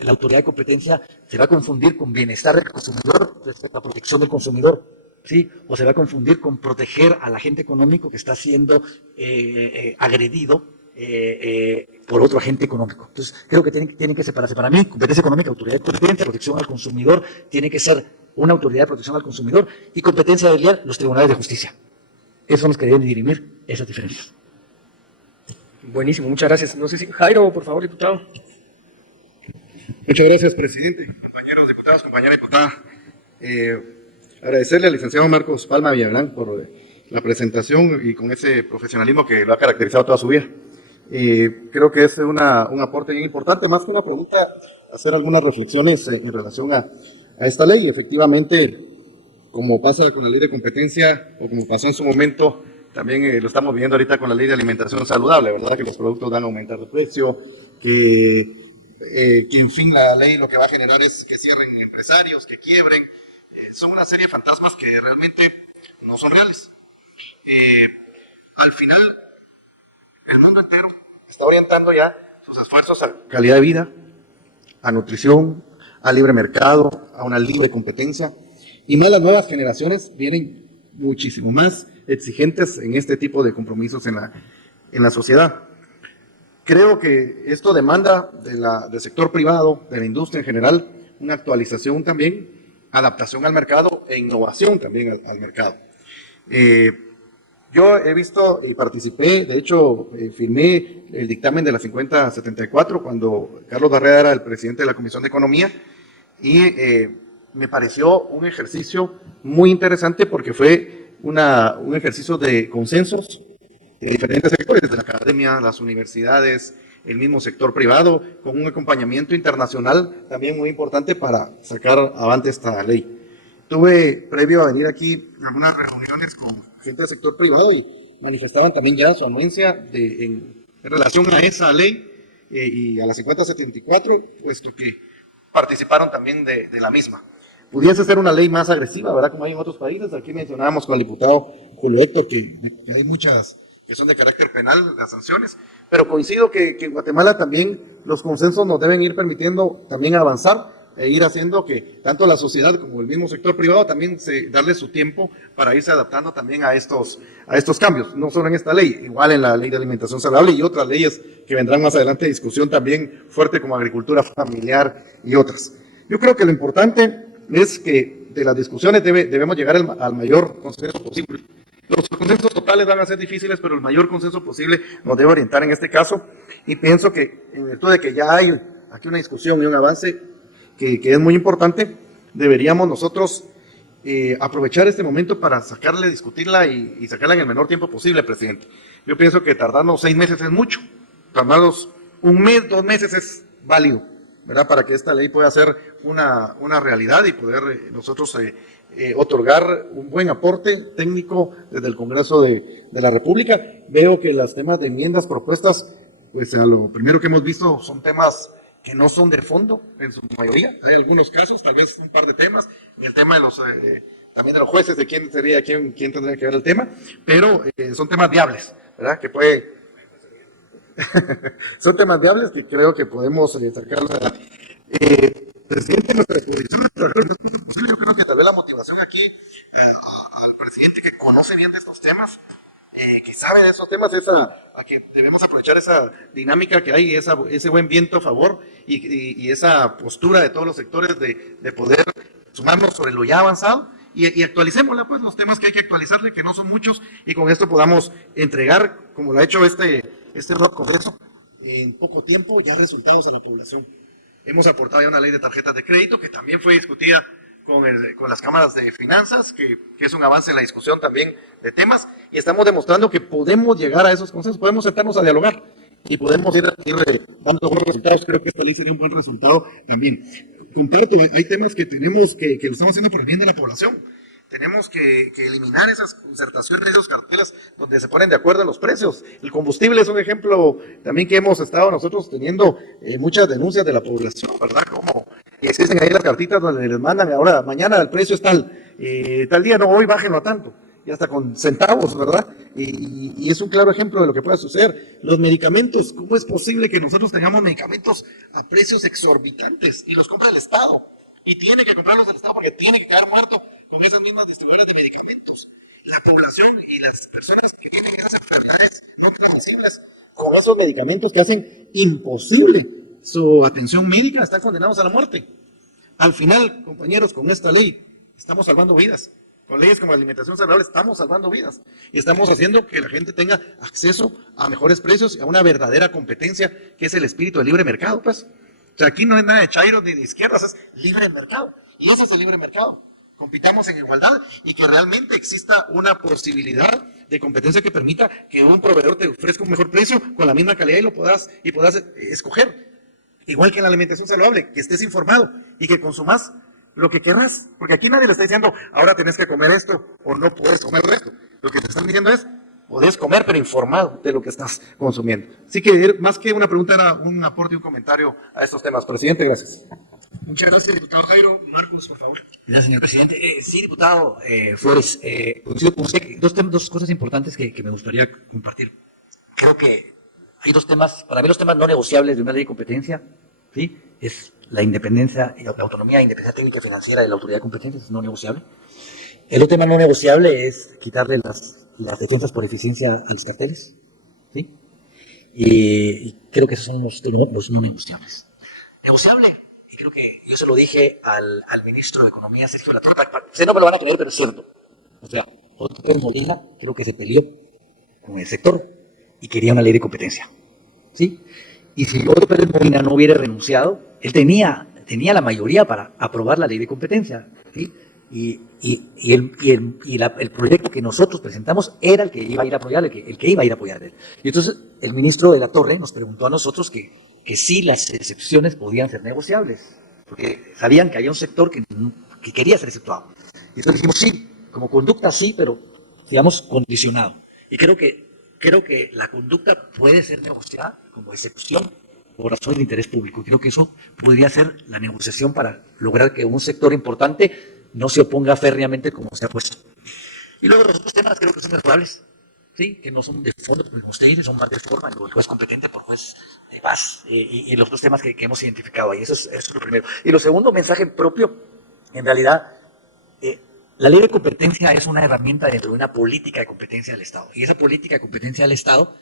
la autoridad de competencia se va a confundir con bienestar del consumidor respecto a protección del consumidor, ¿sí? O se va a confundir con proteger al agente económico que está siendo agredido por otro agente económico. Entonces, creo que tienen que separarse. Para mí, competencia económica, autoridad de competencia, protección al consumidor, tiene que ser una autoridad de protección al consumidor, y competencia desleal, los tribunales de justicia. Esos son los que deben dirimir esas diferencias. Buenísimo, muchas gracias. No sé si Jairo, por favor, diputado. Muchas gracias, presidente, compañeros diputados, compañera diputada. Agradecerle al licenciado Marcos Palma Villagrán por la presentación y con ese profesionalismo que lo ha caracterizado toda su vida. Creo que es un aporte bien importante, más que una pregunta, hacer algunas reflexiones en relación a esta ley. Efectivamente, como pasa con la ley de competencia, o como pasó en su momento, también lo estamos viendo ahorita con la ley de alimentación saludable, ¿verdad? Que los productos van a aumentar de precio, que en fin la ley lo que va a generar es que cierren empresarios, que quiebren. Son una serie de fantasmas que realmente no son reales. Al final, el mundo entero está orientando ya sus esfuerzos a calidad de vida, a nutrición, a libre mercado, a una libre competencia. Y más las nuevas generaciones vienen muchísimo más exigentes en este tipo de compromisos en la sociedad. Creo que esto demanda del sector privado, de la industria en general, una actualización también, adaptación al mercado e innovación también al mercado. Yo he visto y participé, de hecho, firmé el dictamen de la 5074 cuando Carlos Barrera era el presidente de la Comisión de Economía, y me pareció un ejercicio muy interesante porque fue un ejercicio de consensos de diferentes sectores, de la academia, las universidades, el mismo sector privado, con un acompañamiento internacional también muy importante para sacar adelante esta ley. Tuve, previo a venir aquí, algunas reuniones con gente del sector privado y manifestaban también ya su anuencia en relación a esa ley y a la 5074, puesto que participaron también de la misma. Pudiese ser una ley más agresiva, ¿verdad? Como hay en otros países. Aquí mencionábamos con el diputado Julio Héctor que hay muchas que son de carácter penal, las sanciones, pero coincido que en Guatemala también los consensos nos deben ir permitiendo también avanzar e ir haciendo que tanto la sociedad como el mismo sector privado también darle su tiempo para irse adaptando también a estos cambios, no solo en esta ley, igual en la ley de alimentación saludable y otras leyes que vendrán más adelante de discusión también fuerte como agricultura familiar y otras. Yo creo que lo importante es que de las discusiones debemos llegar al mayor consenso posible. Los consensos totales van a ser difíciles, pero el mayor consenso posible nos debe orientar en este caso, y pienso que en virtud de que ya hay aquí una discusión y un avance que es muy importante, deberíamos nosotros aprovechar este momento para sacarla, discutirla y sacarla en el menor tiempo posible, presidente. Yo pienso que tardarnos 6 meses es mucho, tardarnos 1 mes, 2 meses es válido, ¿verdad? Para que esta ley pueda ser una realidad y poder nosotros otorgar un buen aporte técnico desde el Congreso de la República. Veo que los temas de enmiendas propuestas, pues a lo primero que hemos visto son temas que no son de fondo en su mayoría. Hay algunos casos, tal vez un par de temas, en el tema de los también de los jueces, de quién sería, quién tendría que ver el tema, pero son temas viables, ¿verdad? Que puede son temas viables que creo que podemos sacarlos adelante. Presidente, nuestra exposición, yo creo que tal vez la motivación aquí al presidente que conoce bien de estos temas, que sabe de esos temas, es a que debemos aprovechar esa dinámica que hay, ese buen viento a favor y esa postura de todos los sectores de poder sumarnos sobre lo ya avanzado y actualicémosla, pues, los temas que hay que actualizarle, que no son muchos, y con esto podamos entregar, como lo ha hecho este Congreso, en poco tiempo ya resultados a la población. Hemos aportado ya una ley de tarjetas de crédito que también fue discutida con las cámaras de finanzas, que es un avance en la discusión también de temas, y estamos demostrando que podemos llegar a esos consensos, podemos sentarnos a dialogar y podemos ir dando buenos resultados. Creo que esta ley sería un buen resultado también. Comparto, hay temas que tenemos que lo estamos haciendo por el bien de la población. Tenemos que eliminar esas concertaciones, esas cartelas donde se ponen de acuerdo en los precios. El combustible es un ejemplo también que hemos estado nosotros teniendo muchas denuncias de la población, ¿verdad? Como existen ahí las cartitas donde les mandan ahora, mañana el precio es tal día, no, hoy bájenlo a tanto, y hasta con centavos, ¿verdad? Y es un claro ejemplo de lo que puede suceder. Los medicamentos, ¿cómo es posible que nosotros tengamos medicamentos a precios exorbitantes y los compra el Estado? Y tiene que comprarlos el Estado porque tiene que quedar muerto con esas mismas distribuidoras de medicamentos. La población y las personas que tienen esas enfermedades no transmisibles, con esos medicamentos que hacen imposible su atención médica, están condenados a la muerte. Al final, compañeros, con esta ley estamos salvando vidas. Con leyes como la alimentación saludable estamos salvando vidas. Y estamos haciendo que la gente tenga acceso a mejores precios y a una verdadera competencia, que es el espíritu del libre mercado, pues. O sea, aquí no es nada de chairos ni de izquierdas, es libre mercado. Y ese es el libre mercado. Compitamos en igualdad y que realmente exista una posibilidad de competencia que permita que un proveedor te ofrezca un mejor precio con la misma calidad y puedas escoger. Igual que en la alimentación saludable, que estés informado y que consumas lo que quieras. Porque aquí nadie le está diciendo, ahora tenés que comer esto o no puedes comer esto. Lo que te están diciendo es, podés comer, pero informado de lo que estás consumiendo. Así que más que una pregunta, era un aporte y un comentario a estos temas. Presidente, gracias. Muchas gracias, diputado Jairo. Marcos, por favor. Gracias, señor presidente. Sí, diputado Flores, coincido con usted que dos cosas importantes que me gustaría compartir. Creo que hay 2 temas, para mí los temas no negociables de una ley de competencia, ¿sí? Es la independencia, la autonomía e independencia técnica y financiera de la autoridad de competencia, es no negociable. El otro tema no negociable es quitarle las defensas por eficiencia a los carteles, ¿sí? Y creo que esos son los no negociables. Negociable, y creo que yo se lo dije al ministro de Economía, Sergio Latorre, ustedes no me lo van a creer, pero es cierto. O sea, Otto Pérez Molina creo que se peleó con el sector y quería una ley de competencia, ¿sí? Y si Otto Pérez Molina no hubiera renunciado, él tenía la mayoría para aprobar la ley de competencia, ¿sí? Y el proyecto que nosotros presentamos era el que iba a ir a apoyar, el que iba a ir a apoyar él. Y entonces el ministro de la Torre nos preguntó a nosotros que sí las excepciones podían ser negociables, porque sabían que había un sector que quería ser exceptuado. Y entonces dijimos sí, como conducta sí, pero digamos condicionado. Y creo que la conducta puede ser negociada como excepción por razones de interés público. Creo que eso podría ser la negociación para lograr que un sector importante no se oponga férreamente como se ha puesto. Y luego los otros temas creo que son mejorables, ¿sí? Que no son de fondo, como usted dice, son más de forma, el juez competente por juez de paz, y los otros temas que hemos identificado ahí. Eso es lo primero. Y lo segundo, mensaje propio, en realidad, la ley de competencia es una herramienta dentro de una política de competencia del Estado. Y esa política de competencia del Estado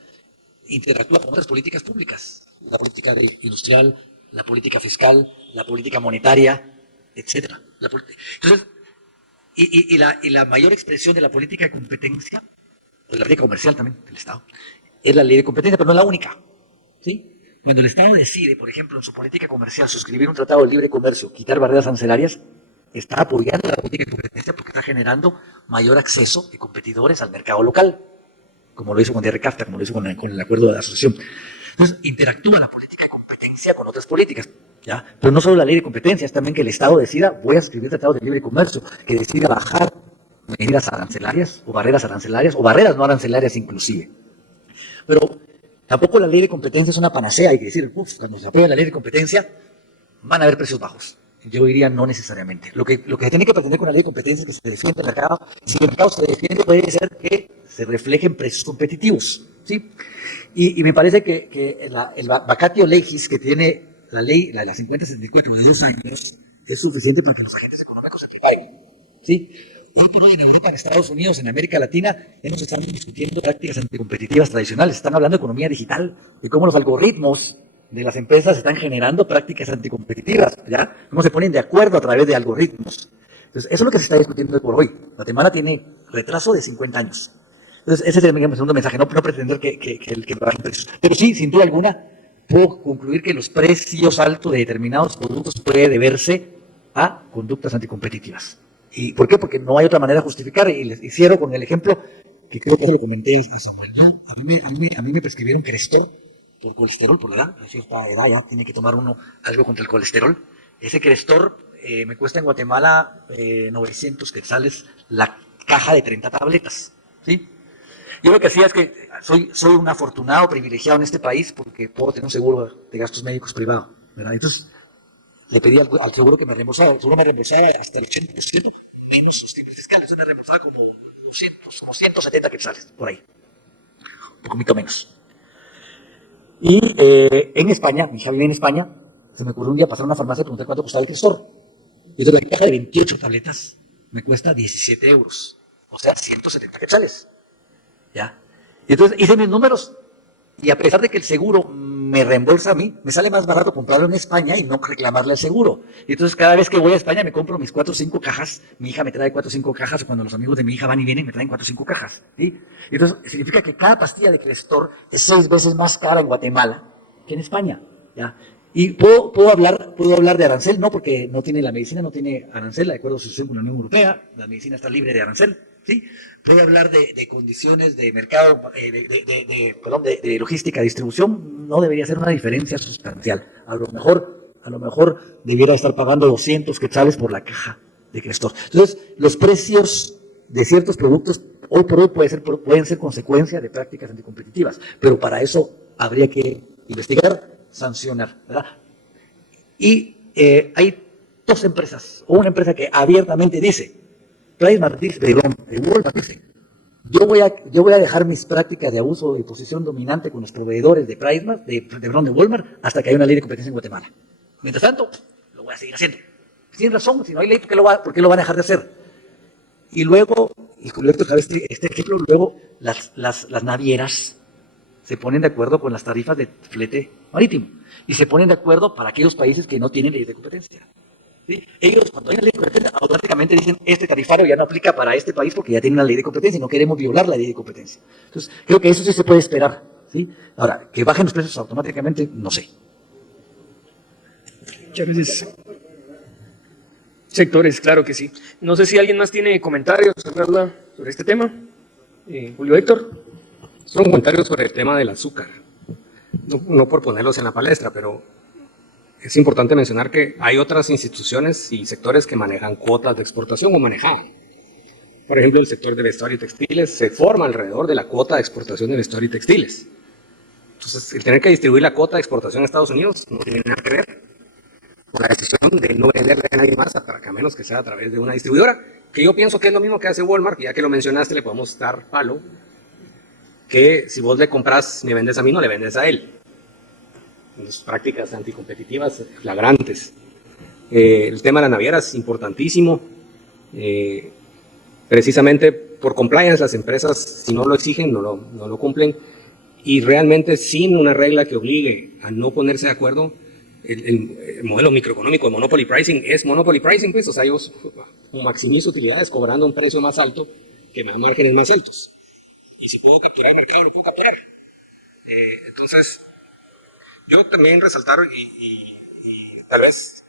interactúa con otras políticas públicas. La política industrial, la política fiscal, la política monetaria, etcétera. Entonces, y la mayor expresión de la política de competencia, de la política comercial también del Estado, es la ley de competencia, pero no es la única, ¿sí? Cuando el Estado decide, por ejemplo, en su política comercial suscribir un tratado de libre comercio, quitar barreras arancelarias, está apoyando la política de competencia porque está generando mayor acceso de competidores al mercado local, como lo hizo con DRCAFTA, como lo hizo con el acuerdo de asociación. Entonces, interactúa la política de competencia con otras políticas, ¿ya? Pero no solo la ley de competencia, es también que el Estado decida, voy a suscribir tratados de libre comercio, que decida bajar medidas arancelarias, o barreras no arancelarias inclusive. Pero tampoco la ley de competencia es una panacea, hay que decir, cuando se aprueba la ley de competencia, van a haber precios bajos. Yo diría no necesariamente. Lo que se tiene que pretender con la ley de competencia es que se defienda el mercado. Si el mercado se defiende, puede ser que se reflejen precios competitivos, ¿sí? Y me parece que el vacatio legis que tiene la ley, la 5074 de 2 años, es suficiente para que los agentes económicos se preparen, ¿sí? Hoy por hoy en Europa, en Estados Unidos, en América Latina, ya no se están discutiendo prácticas anticompetitivas tradicionales, están hablando de economía digital, de cómo los algoritmos de las empresas están generando prácticas anticompetitivas, ¿ya? Cómo se ponen de acuerdo a través de algoritmos. Entonces, eso es lo que se está discutiendo hoy por hoy. Guatemala tiene retraso de 50 años. Entonces, ese es el segundo mensaje, no pretender que bajen precios. Pero sí, sin duda alguna, puedo concluir que los precios altos de determinados productos puede deberse a conductas anticompetitivas. ¿Y por qué? Porque no hay otra manera de justificar. Y les cierro con el ejemplo que creo que le comenté a Samuel, ¿no? A mí me prescribieron Crestor por colesterol, por la edad. A cierta edad ya tiene que tomar uno algo contra el colesterol. Ese Crestor me cuesta en Guatemala 900 quetzales la caja de 30 tabletas, ¿sí? Yo lo que hacía es que soy un afortunado, privilegiado en este país porque puedo tener un seguro de gastos médicos privado, ¿verdad? Entonces, le pedí al seguro que me reembolsara. El seguro me reembolsaba hasta el 80%, menos sus tipos fiscales. Entonces me reembolsaba como 200, como 170 quetzales, por ahí. Un poquito menos. Y en España, mi hija vive en España, se me ocurrió un día pasar a una farmacia y preguntar cuánto costaba el Crestor. Y entonces la caja de 28 tabletas me cuesta 17 euros. O sea, 170 quetzales. ¿Ya? Y entonces hice mis números y a pesar de que el seguro me reembolsa a mí, me sale más barato comprarlo en España y no reclamarle al seguro. Y entonces cada vez que voy a España me compro mis 4 o 5 cajas, mi hija me trae 4 o 5 cajas, o cuando los amigos de mi hija van y vienen me traen 4 o 5 cajas. ¿Sí? Y entonces significa que cada pastilla de Crestor es 6 veces más cara en Guatemala que en España. ¿Ya? Y puedo hablar de arancel, no, porque no tiene la medicina, no tiene arancel, de acuerdo a su asociación con la Unión Europea, la medicina está libre de arancel, ¿sí? Puedo hablar de condiciones de mercado, de logística, distribución, no debería ser una diferencia sustancial. A lo mejor debiera estar pagando 200 quetzales por la caja de Crestor. Entonces, los precios de ciertos productos hoy por hoy pueden ser consecuencia de prácticas anticompetitivas, pero para eso habría que investigar, sancionar, ¿verdad? Y hay 2 empresas, o una empresa que abiertamente dice, Walmart dice, yo voy a dejar mis prácticas de abuso de posición dominante con los proveedores de Walmart, de Walmart, hasta que haya una ley de competencia en Guatemala. Mientras tanto, lo voy a seguir haciendo. Tienen razón, si no hay ley, ¿por qué lo van a dejar de hacer? Y luego, y con este ejemplo, luego las navieras se ponen de acuerdo con las tarifas de flete marítimo y se ponen de acuerdo para aquellos países que no tienen ley de competencia. ¿Sí? Ellos, cuando hay una ley de competencia, automáticamente dicen, este tarifario ya no aplica para este país porque ya tiene una ley de competencia y no queremos violar la ley de competencia. Entonces, creo que eso sí se puede esperar, ¿sí? Ahora, que bajen los precios automáticamente, no sé. Muchas gracias. Sectores, claro que sí. No sé si alguien más tiene comentarios sobre este tema. Julio Héctor. Son comentarios sobre el tema del azúcar. No por ponerlos en la palestra, pero es importante mencionar que hay otras instituciones y sectores que manejan cuotas de exportación o manejaban. Por ejemplo, el sector de vestuario y textiles se forma alrededor de la cuota de exportación de vestuario y textiles. Entonces, el tener que distribuir la cuota de exportación a Estados Unidos no tiene nada que ver con la decisión de no venderle a nadie más, para que a menos que sea a través de una distribuidora, que yo pienso que es lo mismo que hace Walmart, y ya que lo mencionaste le podemos dar palo, que si vos le compras, me vendes a mí, no le vendes a él. Las prácticas anticompetitivas flagrantes. El tema de la naviera es importantísimo. Precisamente por compliance, las empresas, si no lo exigen, no lo cumplen. Y realmente sin una regla que obligue a no ponerse de acuerdo, el modelo microeconómico de monopoly pricing es monopoly pricing, pues, o sea, yo maximizo utilidades cobrando un precio más alto que me da márgenes más altos. Y si puedo capturar el mercado, lo puedo capturar. Entonces, yo también resaltar y tal vez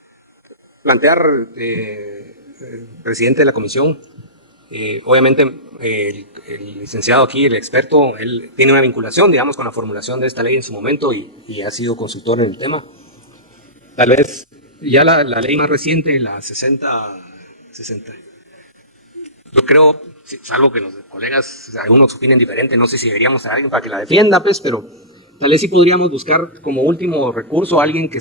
plantear presidente de la comisión. Obviamente el licenciado aquí, el experto, él tiene una vinculación, digamos, con la formulación de esta ley en su momento y ha sido consultor en el tema. Tal vez ya la ley más reciente, la 60, yo creo, salvo que los colegas, algunos opinen diferente, no sé si deberíamos a alguien para que la defienda, pues, pero tal vez sí podríamos buscar como último recurso a alguien que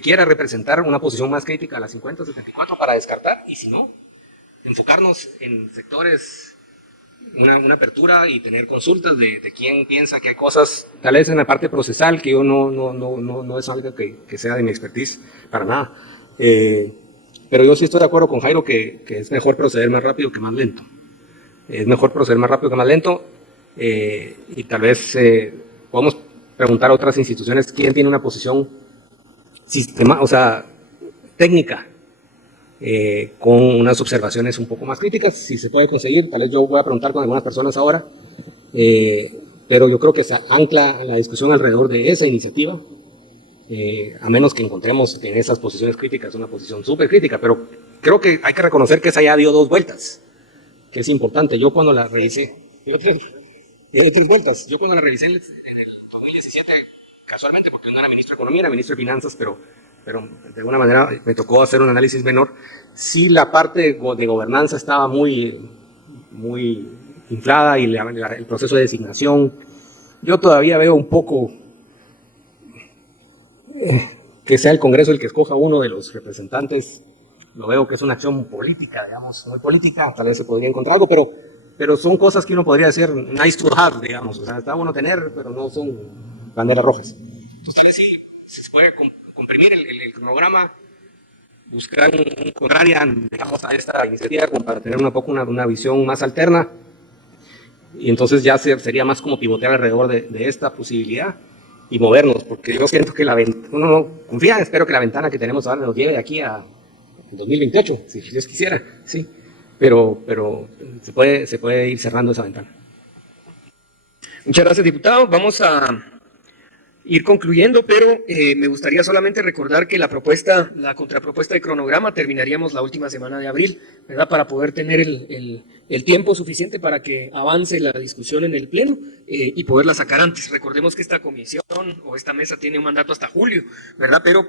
quiera representar una posición más crítica a la 50-74 para descartar, y si no, enfocarnos en sectores, una apertura y tener consultas de quién piensa que hay cosas, tal vez en la parte procesal, que yo no es algo que sea de mi expertise, para nada. Pero yo sí estoy de acuerdo con Jairo que es mejor proceder más rápido que más lento. Es mejor proceder más rápido que más lento, y tal vez podemos preguntar a otras instituciones quién tiene una posición técnica, con unas observaciones un poco más críticas, si se puede conseguir. Tal vez yo voy a preguntar con algunas personas ahora, pero yo creo que se ancla la discusión alrededor de esa iniciativa, a menos que encontremos en esas posiciones críticas una posición súper crítica, pero creo que hay que reconocer que esa ya dio 2 vueltas, que es importante. Yo cuando la revisé, dio 3 vueltas, yo cuando la revisé en el 2017, casualmente, porque no era ministro de Economía, era ministro de Finanzas, pero de alguna manera me tocó hacer un análisis menor. Sí, la parte de gobernanza estaba muy inflada, y el proceso de designación, yo todavía veo un poco que sea el Congreso el que escoja uno de los representantes. Lo veo que es una acción política, digamos, muy política. Tal vez se podría encontrar algo, pero son cosas que uno podría decir nice to have, digamos. O sea, está bueno tener, pero no son banderas rojas. Entonces, tal vez sí se puede comprimir el cronograma, buscar un contraria, digamos, a esta iniciativa, como para tener una visión más alterna, y entonces ya sería más como pivotear alrededor de esta posibilidad y movernos, porque yo siento que uno no confía, espero que la ventana que tenemos ahora nos lleve de aquí a 2028, si Dios quisiera, sí, pero se puede ir cerrando esa ventana. Muchas gracias, diputado. Vamos a ir concluyendo, pero me gustaría solamente recordar que la contrapropuesta de cronograma terminaríamos la última semana de abril, ¿verdad? Para poder tener el tiempo suficiente para que avance la discusión en el Pleno, y poderla sacar antes. Recordemos que esta comisión o esta mesa tiene un mandato hasta julio, ¿verdad? Pero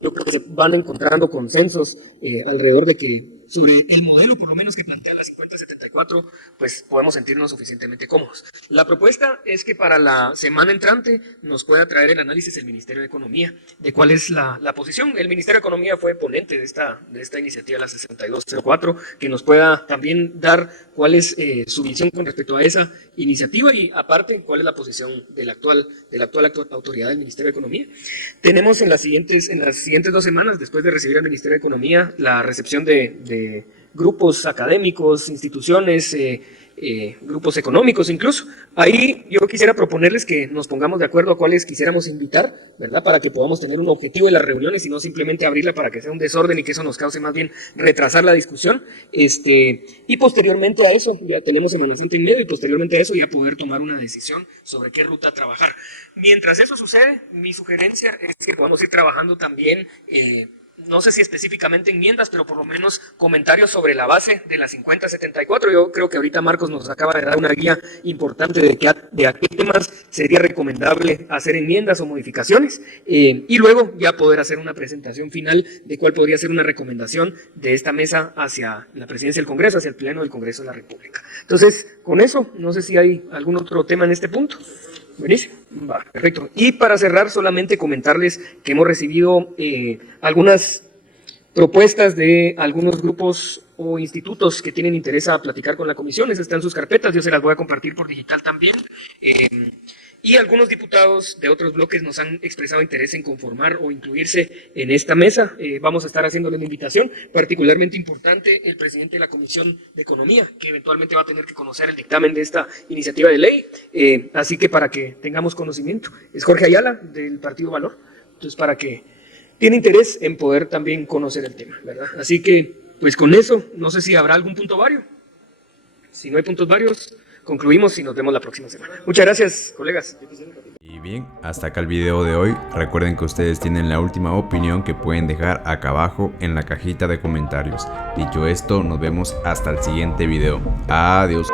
yo creo que se van encontrando consensos alrededor de que sobre el modelo, por lo menos, que plantea la 5074, pues podemos sentirnos suficientemente cómodos. La propuesta es que para la semana entrante nos pueda traer el análisis del Ministerio de Economía de cuál es la posición. El Ministerio de Economía fue ponente de esta iniciativa, la 6204, que nos pueda también dar cuál es su visión con respecto a esa iniciativa, y aparte cuál es la posición de la actual autoridad del Ministerio de Economía. Tenemos en las siguientes 2 semanas, después de recibir al Ministerio de Economía, la recepción de grupos académicos, instituciones, grupos económicos incluso. Ahí yo quisiera proponerles que nos pongamos de acuerdo a cuáles quisiéramos invitar, ¿verdad? Para que podamos tener un objetivo en las reuniones y no simplemente abrirla para que sea un desorden y que eso nos cause más bien retrasar la discusión. Y posteriormente a eso, ya tenemos Semana Santa en medio, y posteriormente a eso ya poder tomar una decisión sobre qué ruta trabajar. Mientras eso sucede, mi sugerencia es que podamos ir trabajando también, no sé si específicamente enmiendas, pero por lo menos comentarios sobre la base de la 5074. Yo creo que ahorita Marcos nos acaba de dar una guía importante de a qué temas sería recomendable hacer enmiendas o modificaciones, y luego ya poder hacer una presentación final de cuál podría ser una recomendación de esta mesa hacia la presidencia del Congreso, hacia el Pleno del Congreso de la República. Entonces, con eso, no sé si hay algún otro tema en este punto. Buenísimo, va, perfecto. Y para cerrar, solamente comentarles que hemos recibido algunas propuestas de algunos grupos o institutos que tienen interés a platicar con la comisión. Esas están en sus carpetas, yo se las voy a compartir por digital también. Y algunos diputados de otros bloques nos han expresado interés en conformar o incluirse en esta mesa. Vamos a estar haciéndole la invitación, particularmente importante el presidente de la Comisión de Economía, que eventualmente va a tener que conocer el dictamen de esta iniciativa de ley. Así que para que tengamos conocimiento, es Jorge Ayala del Partido Valor. Entonces, para que tiene interés en poder también conocer el tema, ¿verdad? Así que, pues con eso, no sé si habrá algún punto vario. Si no hay puntos varios, concluimos y nos vemos la próxima semana. Muchas gracias, colegas. Y bien, hasta acá el video de hoy. Recuerden que ustedes tienen la última opinión que pueden dejar acá abajo en la cajita de comentarios. Dicho esto, nos vemos hasta el siguiente video. Adiós.